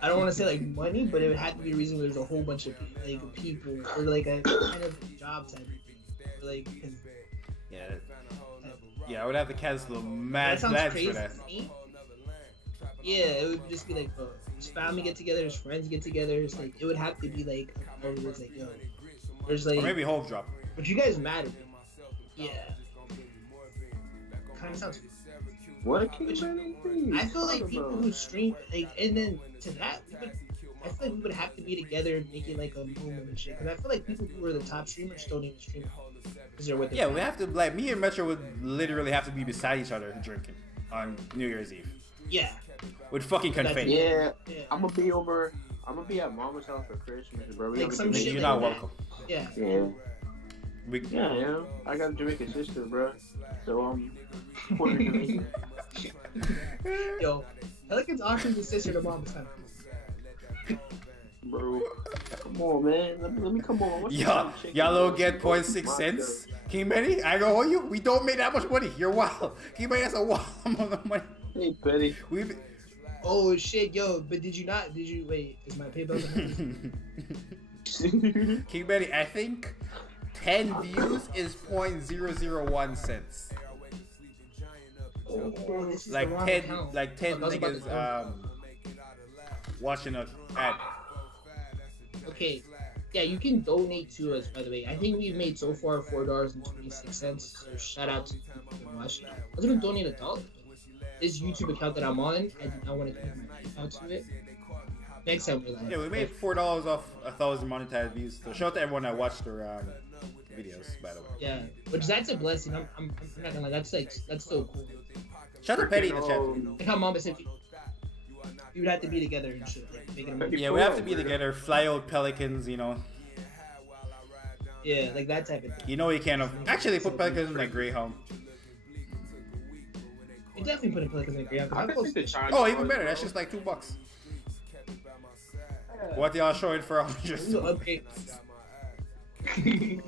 I don't want to say like money, but it would have to be a reason where there's a whole bunch of like people or like a kind of job type of thing. Like, yeah, I would have to cancel mad that plans crazy for that. to me. Yeah, it would just be like family get together, friends get together. It's like it would have to be like it's like yo, there's like Or maybe Hope Drop. But you guys mad at me? Yeah. Kind of sounds. What? I feel like people who stream, like, and then to that, I feel like we would have to be together and make it like a movement and shit. Because I feel like people who are the top streamers don't even stream. Yeah, we have to, like, me and Metro would literally have to be beside each other drinking on New Year's Eve. Yeah. With fucking confetti. Yeah. I'm gonna be at Mama's house for Christmas, bro. Like some shit. You're like not that. welcome. Yeah. Yeah. I got a Jamaican sister, bro. So Puerto Rican. Yo, Pelican's offering his sister to Mama's house. Bro, come on, man. Let me come on. Y'all don't get 0.6 cents. King Benny, I go hold you. We don't make that much money. You're wild. King Benny has a wild amount of money. Hey, Betty. Oh shit, yo! But did you wait? Is my PayPal? King Benny, I think 10 views is 0.001 cents. Oh, like 10 niggas watching a ad. Okay, yeah, you can donate to us. By the way, I think we've made so far $4.26. So shout out to people who watched. I was gonna donate $1. This YouTube account that I'm on, I did not want to connect my PayPal to it. Next time we're like, yeah, we made $4 off 1,000 monetized views. So shout out to everyone that watched our videos, by the way. Yeah, which that's a blessing. I'm not gonna lie, that's so cool. Shout out to Petty in the chat. Like how Mama said, you would have to be together and shit. Like, making them. Yeah, we have to be together. Fly out pelicans, you know. Yeah, like that type of thing. You know you can't. Actually, they put pelicans in like Greyhound. You definitely put a pelicans in a Greyhound. I think the China Oh, even better. That's just like $2. What y'all showing for This is an upgrade. Eh.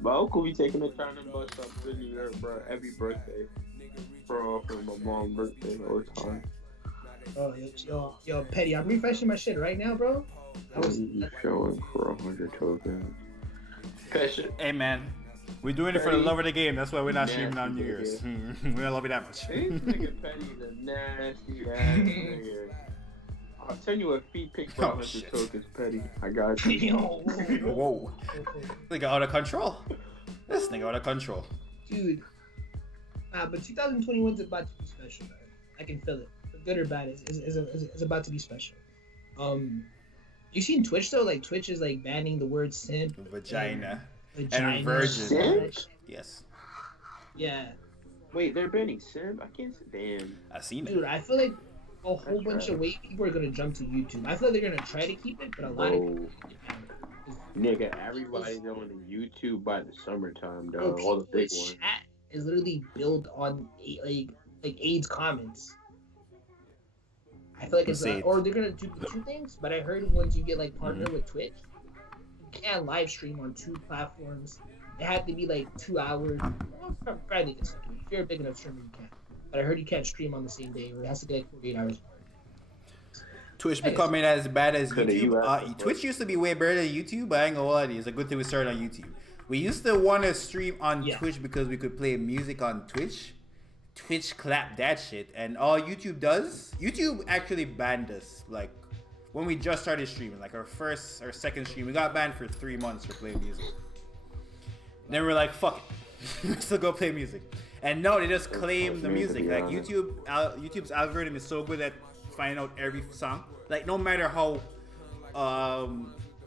My uncle be taking the China bus up to New York, bro, every birthday. For my mom's birthday all the time. Oh, yo, Petty, I'm refreshing my shit right now, bro. Showing for 100 tokens. Patient. Hey man, we're doing it for the love of the game. That's why we're not streaming on New Year's. We don't love it that much. This nigga Petty's a nasty ass nigga. I'll send you a feed pic for 100 tokens, Petty. I got you. Whoa. Nigga out of control. This nigga out of control. Dude. But 2021 is about to be special, man. I can feel it. For good or bad, it's about to be special. You seen Twitch though? Like Twitch is like banning the word simp, Vagina and virgin. Simp? Yes. Yeah. Wait, they're banning Sim? I can't say. Damn. I seen it. Dude, I feel like a whole bunch of white people are gonna jump to YouTube. I feel like they're gonna try to keep it, but a lot of people. Nigga, everybody's on the YouTube by the summertime, Bro, dog. All the big people's ones. chat is literally built on like AIDS comments. I feel like it's or they're gonna do the two things, but I heard once you get like partner with Twitch, you can't live stream on two platforms. It had to be like 2 hours. Well, probably this. If you're a big enough streamer, you can. But I heard you can't stream on the same day, or it has to be like 48 hours. Twitch becoming as bad as YouTube. Twitch used to be way better than YouTube, but I ain't gonna lie to you, it's a good thing we started on YouTube. We used to want to stream on Twitch because we could play music on Twitch. Twitch clapped that shit, and all YouTube does, YouTube actually banned us. Like when we just started streaming, like our first or second stream, we got banned for 3 months for playing music. Then we're like, fuck it, let's still go play music. And no, they just claim the music. Like YouTube's algorithm is so good at finding out every song. Like no matter how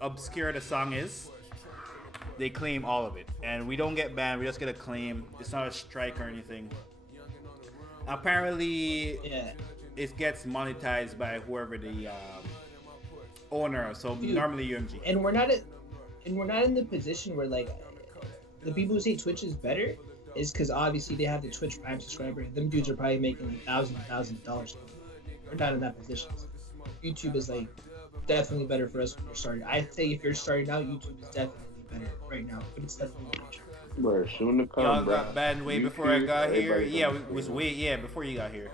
obscure the song is, they claim all of it, and we don't get banned. We just get a claim. It's not a strike or anything. Apparently, it gets monetized by whoever the owner. So normally UMG. And we're not in the position where like the people who say Twitch is better is because obviously they have the Twitch Prime subscriber. Them dudes are probably making like thousands of dollars. We're not in that position. YouTube is like definitely better for us when we're starting. I say if you're starting out, YouTube is definitely better right now, but it's definitely better. Bro, soon to come, Y'all bro. got banned way before I got here. Yeah, it was way before you got here.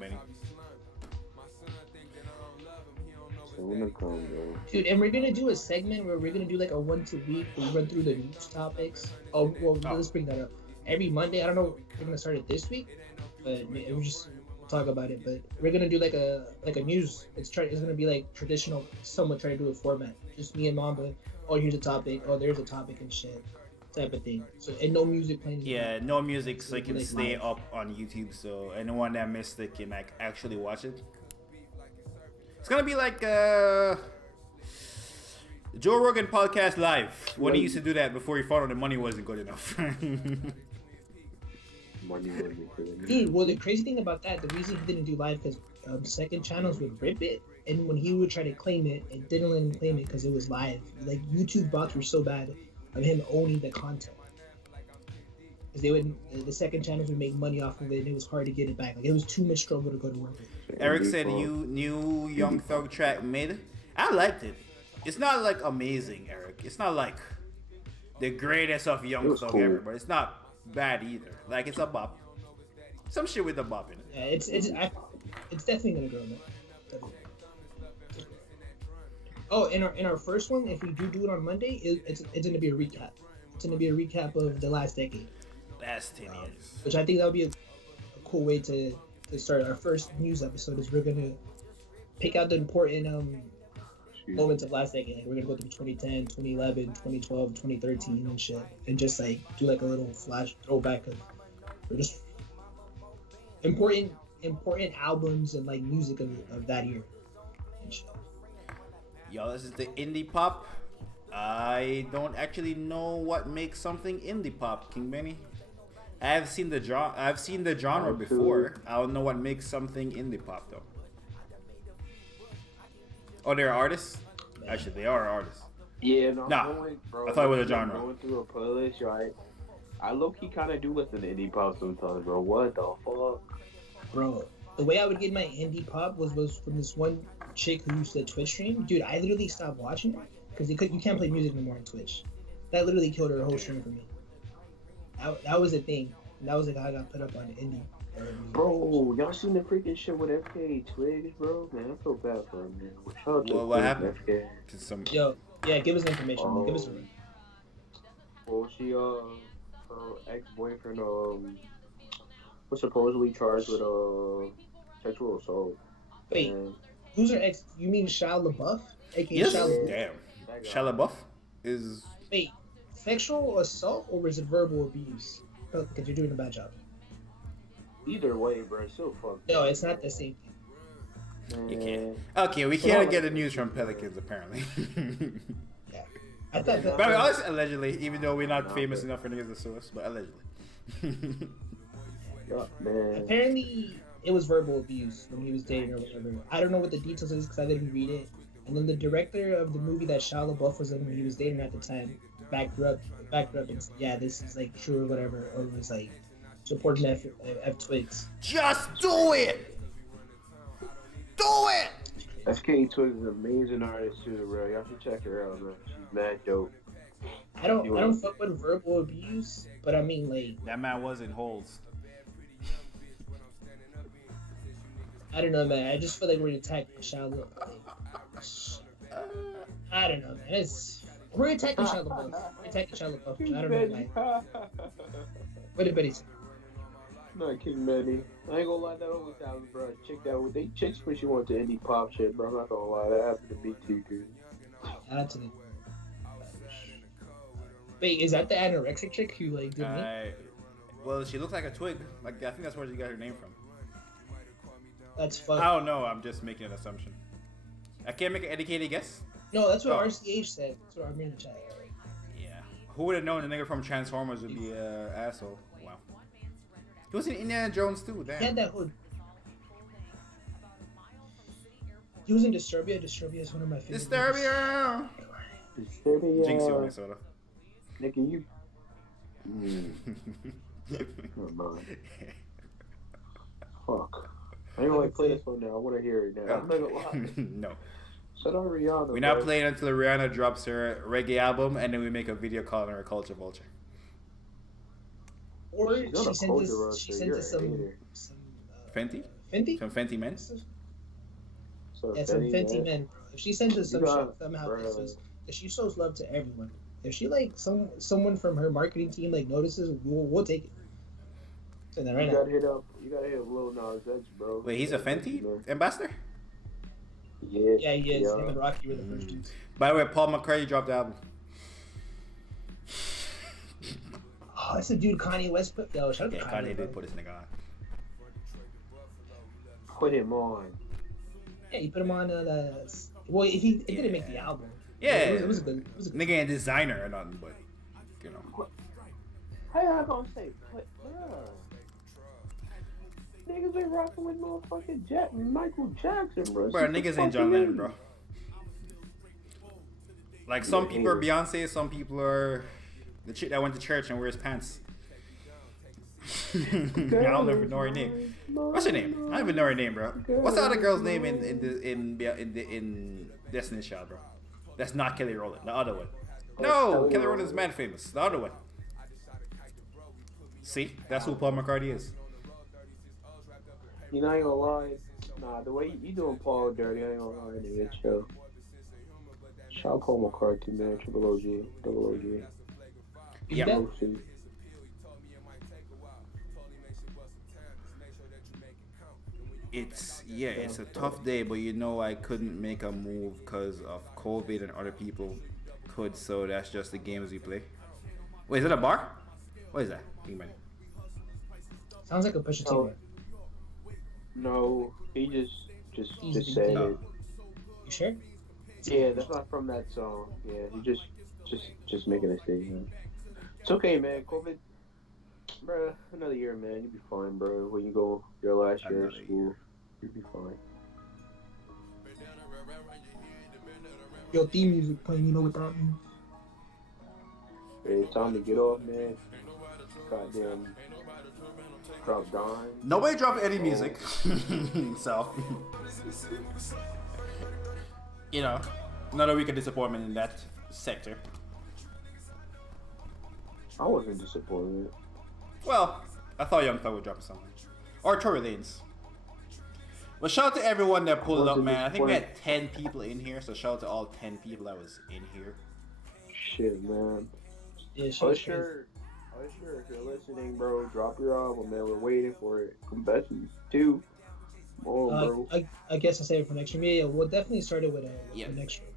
Benny. Soon to come, bro. Dude, and we're gonna do a segment where we're gonna do like a once a week where we run through the news topics. Let's bring that up. Every Monday, I don't know if we're gonna start it this week, but we'll just talk about it. But we're gonna do like a news. It's gonna be like traditional. Someone try to do a format. Just me and Mamba. Oh, here's a topic. Oh, there's a topic and shit. Type of thing. So and no music playing. Yeah, no music, so it can stay up on YouTube. So anyone that missed it can like actually watch it. It's gonna be like Joe Rogan podcast live. When he used to do that before he found out the money wasn't good enough. Dude, well the crazy thing about that, the reason he didn't do live because second channels would rip it, and when he would try to claim it, it didn't let him claim it because it was live. Like YouTube bots were so bad of him owning the content, because they would the second channels would make money off of it, and it was hard to get it back. Like it was too much struggle to go to work with. Eric said new Young Thug track mid. I liked it. It's not like amazing, Eric. It's not like the greatest of Young Thug ever, but it's not bad either. Like it's a bop. Some shit with a bop in it. Yeah, it's definitely gonna grow, man. Definitely. Oh, in our first one, if we do it on Monday, it's gonna be a recap. It's gonna be a recap of the last decade. Last 10 years. Which I think that would be a cool way to start our first news episode. Is we're gonna pick out the important moments of last decade. Like we're gonna go through 2010, 2011, 2012, 2013 and shit, and just like do like a little flash throwback of just important albums and like music of that year and shit. Yo, this is the indie pop. I don't actually know what makes something indie pop, King Benny. I've seen the genre before. I don't know what makes something indie pop though. Oh, they're artists. Actually, they are artists. Yeah, no, Nah, I'm going, bro. I thought it was a I'm genre. going through a playlist, right? I low key kind of do listen to indie pop sometimes, bro. What the fuck? Bro, the way I would get my indie pop was from this one chick who used to Twitch stream. Dude, I literally stopped watching her because you can't play music anymore on Twitch. That literally killed her whole stream for me. That was a thing. And that was like how I got put up on indie. Bro, y'all seen the freaking shit with FK Twigs, bro? Man, I feel bad for him, man. Shout out to What happened? FK. To some... Yo, yeah, give us information. Man. Give us a ring. Well, she, her ex-boyfriend, was supposedly charged with, sexual assault. Wait, And who's her ex? You mean Shia LaBeouf? AKA Yes. Shia LaBeouf? Damn. Shia LaBeouf is... Wait, sexual assault or is it verbal abuse? Because you're doing a bad job. either way, bro, it's still fucked. No, it's not the same thing. You can't. Okay, we can't get the news from Pelicans, apparently. Yeah. I thought that. But honestly, allegedly, even though we're not famous enough for niggas to sue us, but allegedly. Yeah, man. Apparently, it was verbal abuse when he was dating or whatever. I don't know what the details is because I didn't read it. And then the director of the movie that Shia LaBeouf was in when he was dating at the time backed her up and said, yeah, this is like true or whatever. Or it was like supporting F Twigs. Just do it! Do it! SK Twigs is an amazing artist too, bro. Y'all should check her out, man. She's mad dope. I don't fuck with verbal abuse, but I mean like That man was in holes. I don't know, man. I just feel like we're attacking Shia LaBeouf. I don't know, man. We're attacking Shia LaBeouf. We're attacking Shia LaBeouf. I don't know why. What did Betty say? Not King Benny. I ain't gonna lie, that always happens, bro. They chicks when she went to indie pop shit, bro. I'm not gonna lie, that happened to me too, dude. Shout out to the. Wait, is that the anorexic chick who like did me? Well, she looks like a twig. Like I think that's where she got her name from. That's fun. I don't know. I'm just making an assumption. I can't make an educated guess. No, that's what RCH said. That's what I'm in the chat. Right? Yeah. Who would have known the nigga from Transformers would be an asshole? Wow. He was in Indiana Jones too. Damn. He had that hood. He was in Disturbia. Disturbia is one of my favorite. Disturbia. Jinx you, Minnesota. Nigga, you. Come on. Fuck. I ain't gonna play this one now. I wanna hear it now. I'm not gonna lie. No. Shut up, Rihanna. We're not playing until Rihanna drops her reggae album, and then we make a video calling her a culture vulture. Or she sent us some Fenty? Fenty? Some Fenty men? Yeah, some Fenty men, bro. If she sends us some shit somehow, if she shows love to everyone, if she like someone from her marketing team like notices, we'll take it. Say that right now. You gotta hit Lil Nas X, bro. Wait, he's a Fenty ambassador? Yeah, he is. Him and Rocky were the first dudes. By the way, Paul McCartney dropped the album. Oh, that's the dude Kanye West put. Yo, shout out to Kanye. Kanye did put his nigga on. Put him on. Yeah, he put him on well, he didn't make the album. Yeah, it was a good. Nigga ain't designer or nothing, but you know. How y'all gonna say? But, niggas been rocking with motherfucking Michael Jackson, bro. Bro, niggas ain't John Lennon, bro. Like some people are Beyonce, some people are the chick that went to church and wears pants. I don't even know her name. What's her name? I don't even know her name, bro. What's the other girl's name in Destiny's Child, bro? That's not Kelly Rowland. The other one. No, Kelly Rowland's mad famous. The other one. See, that's who Paul McCartney is. You know, I ain't gonna lie. Nah, the way you doing Paul dirty, I ain't gonna lie, nigga. Chill. Shout out Paul McCartney, man. Triple OG. Double OG. Yeah. It's a tough day, but you know I couldn't make a move because of COVID and other people could, so that's just the games we play. Wait, is it a bar? What is that? Sounds like a Pusha T one. No, he just said it. You sure? Yeah, that's not from that song. Yeah, he just making a statement. It's okay, man. COVID, bro. Another year, man. You'll be fine, bro. When you go your last year of school, you'll be fine. Yo, theme music playing. You know what that means? Hey, it's time to get off, man. Goddamn. Drop dime. Nobody dropped any music, so you know, another week of disappointment in that sector. I wasn't disappointed. Well, I thought Young Thug would drop something, or Tory Lanez. Well, shout out to everyone that pulled up, man. I think we had 10 people in here, so shout out to all 10 people that was in here. Shit, man. Yeah, Usher, if you're listening, bro, drop your album, man. We're waiting for it. Confessions 2. Come on, bro. I guess I'll save it for next year. Yeah, we'll definitely start it with Yeah. the next year.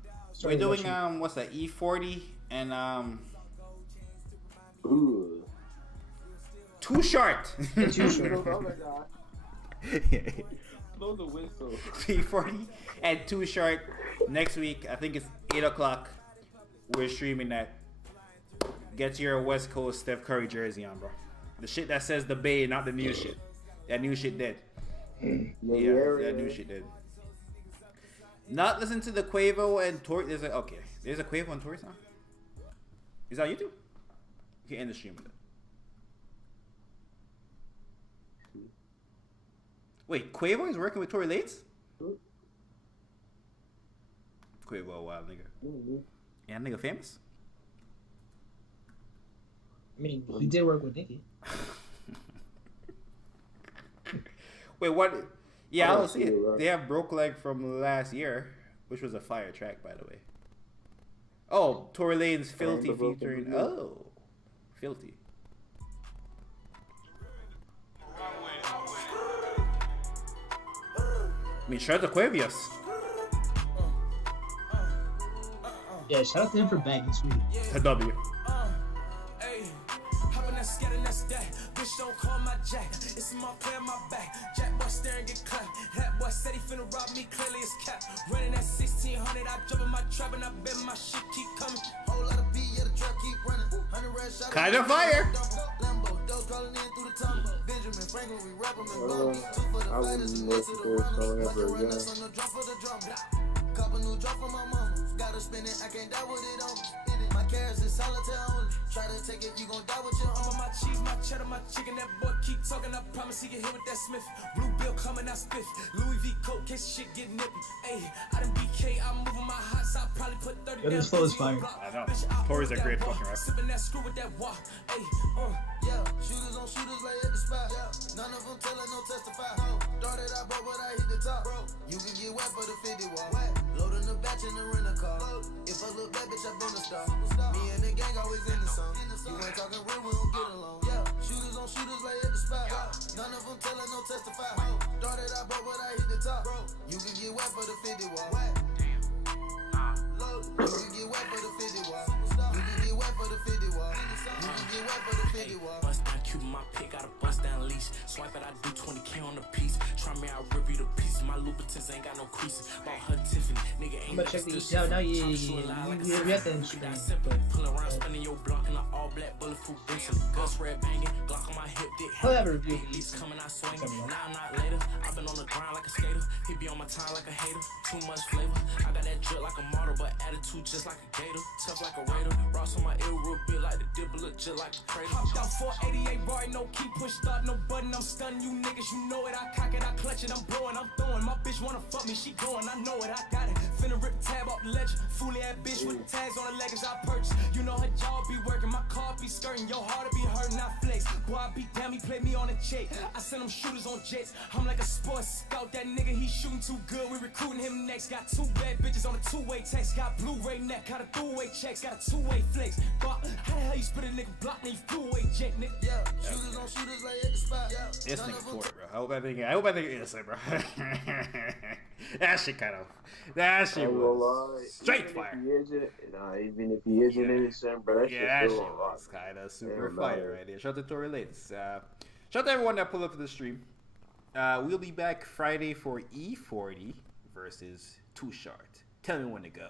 We're doing what's that? E40 and Ooh. Too Short. Too Short. Oh my god. Blow the whistle. E40 and Too Short next week. I think it's 8 o'clock. We're streaming that. Get your West Coast Steph Curry jersey on, bro. The shit that says the Bay, not the new shit. That new shit dead. Yeah, that new shit dead. Not listen to the Quavo and Tory. There's a Quavo and Tory song. Is that on YouTube? You can end the stream with it. Wait, Quavo is working with Tory Lanez? Quavo, wild nigga. Yeah, nigga famous? I mean, he did work with Nicki. Wait, what? Yeah, I don't see it. They have Broke Leg from last year, which was a fire track, by the way. Oh, Tory Lanez Filthy featuring. Oh, Filthy. I mean, shout out to Quavius. Yeah, shout out to him for bagging sweet. To W. Bitch don't call my jack. It's my play on my back. Jack boy staring get clapped. That boy said he finna rob me. Clearly it's cap. Running at 1600. I jump in my trap and I bet my shit keep coming. Whole lot of B, yeah, the trap keep running. 100 red shots. Kind of fire. Lambo, those calling in through the tumble. Benjamin Franklin, we rap him and blow me. I wouldn't listen to this song ever again. Couple new drop for my mama. Gotta spin it, I can't die with it on me. My carrots is solitaire only. Try to take it, you gon' die with your own. My cheese, my cheddar, my chicken. That boy keep talking, I promise he get hit with that Smith. Blue bill coming out spiff. Louis V coat, case shit get nippy. Ayy, I done BK, I'm moving my hot side. Probably put 30 Yo, this flow is fire. I know. Tory's a great fucking rapper. Sipping that screw with that walk. Ayy, yeah. Shooters on shooters, lay at the spot. Yeah. None of them telling, no testify. Started out, but I hit the top. Bro, you can get wet for the 50 wall. Loading the batch in the rental car. If I look bad, bitch, I been a star. Me and the gang always in the song. You ain't talking real, we don't get along. Yeah, shooters on shooters, lay at the spot. None of them telling, no testify. Started out, but I hit the top. Bro, you can get wet for the 50 wall. Load, you can get wet for the 50 wall. You can get wet for the 50 wall. You can get wet for the 50 wall. Bust down cube, my pick, got a bust down leash. Swipe it, I do 20K on the piece. Try me, I rip you the piece. My Louboutins ain't got no creases. Bought her Tiffany, nigga ain't I'm gonna check these out now. Yeah. We have to Instagram. Pull around, spinning your block in an all black bulletproof Benson. Gus red banging, Glock on my hip, dick. I'll have a review of He's these. coming out swinging. Now I'm not later. I've been on the grind like a skater. He be on my time like a hater. Too much flavor. I got that drip like a model, but attitude just like a gator. Tough like a raider. Ross on my ear real bit like the dibble, look just like a crater. Hopped out 488 bar, no key, push start, no button. I'm stunning you niggas, you know it. I cock it, I clutch it, I'm blowing, I'm throwing. My bitch wanna fuck me, she going, I know it, I got it. Finna rip tab off the ledger. Fully ass bitch with tags on the leggings I purchased. You know her jaw be working, my car be skirting. Your heart be hurting, I flex. Boy, I be damn, he play me on a check. I send them shooters on jets. I'm like a sports scout, that nigga, he shooting too good. We recruiting him next. Got 2 bad bitches on a 2-way text. Got Blu-ray neck, got a 2-way checks. Got a 2-way flex. But how the hell you spit a nigga block me? Flew-away jet, nigga. Yeah, shooters on shooters, lay at the spot. Yeah. This nigga Tory, bro. I hope I think innocent, bro. That shit was straight fire. Even if he isn't innocent, bro, that That shit shit was kind of super fire right there. Shout out to Tory Lanez. Shout out to everyone that pulled up to the stream. We'll be back Friday for E40 versus Too Short. Tell me when to go.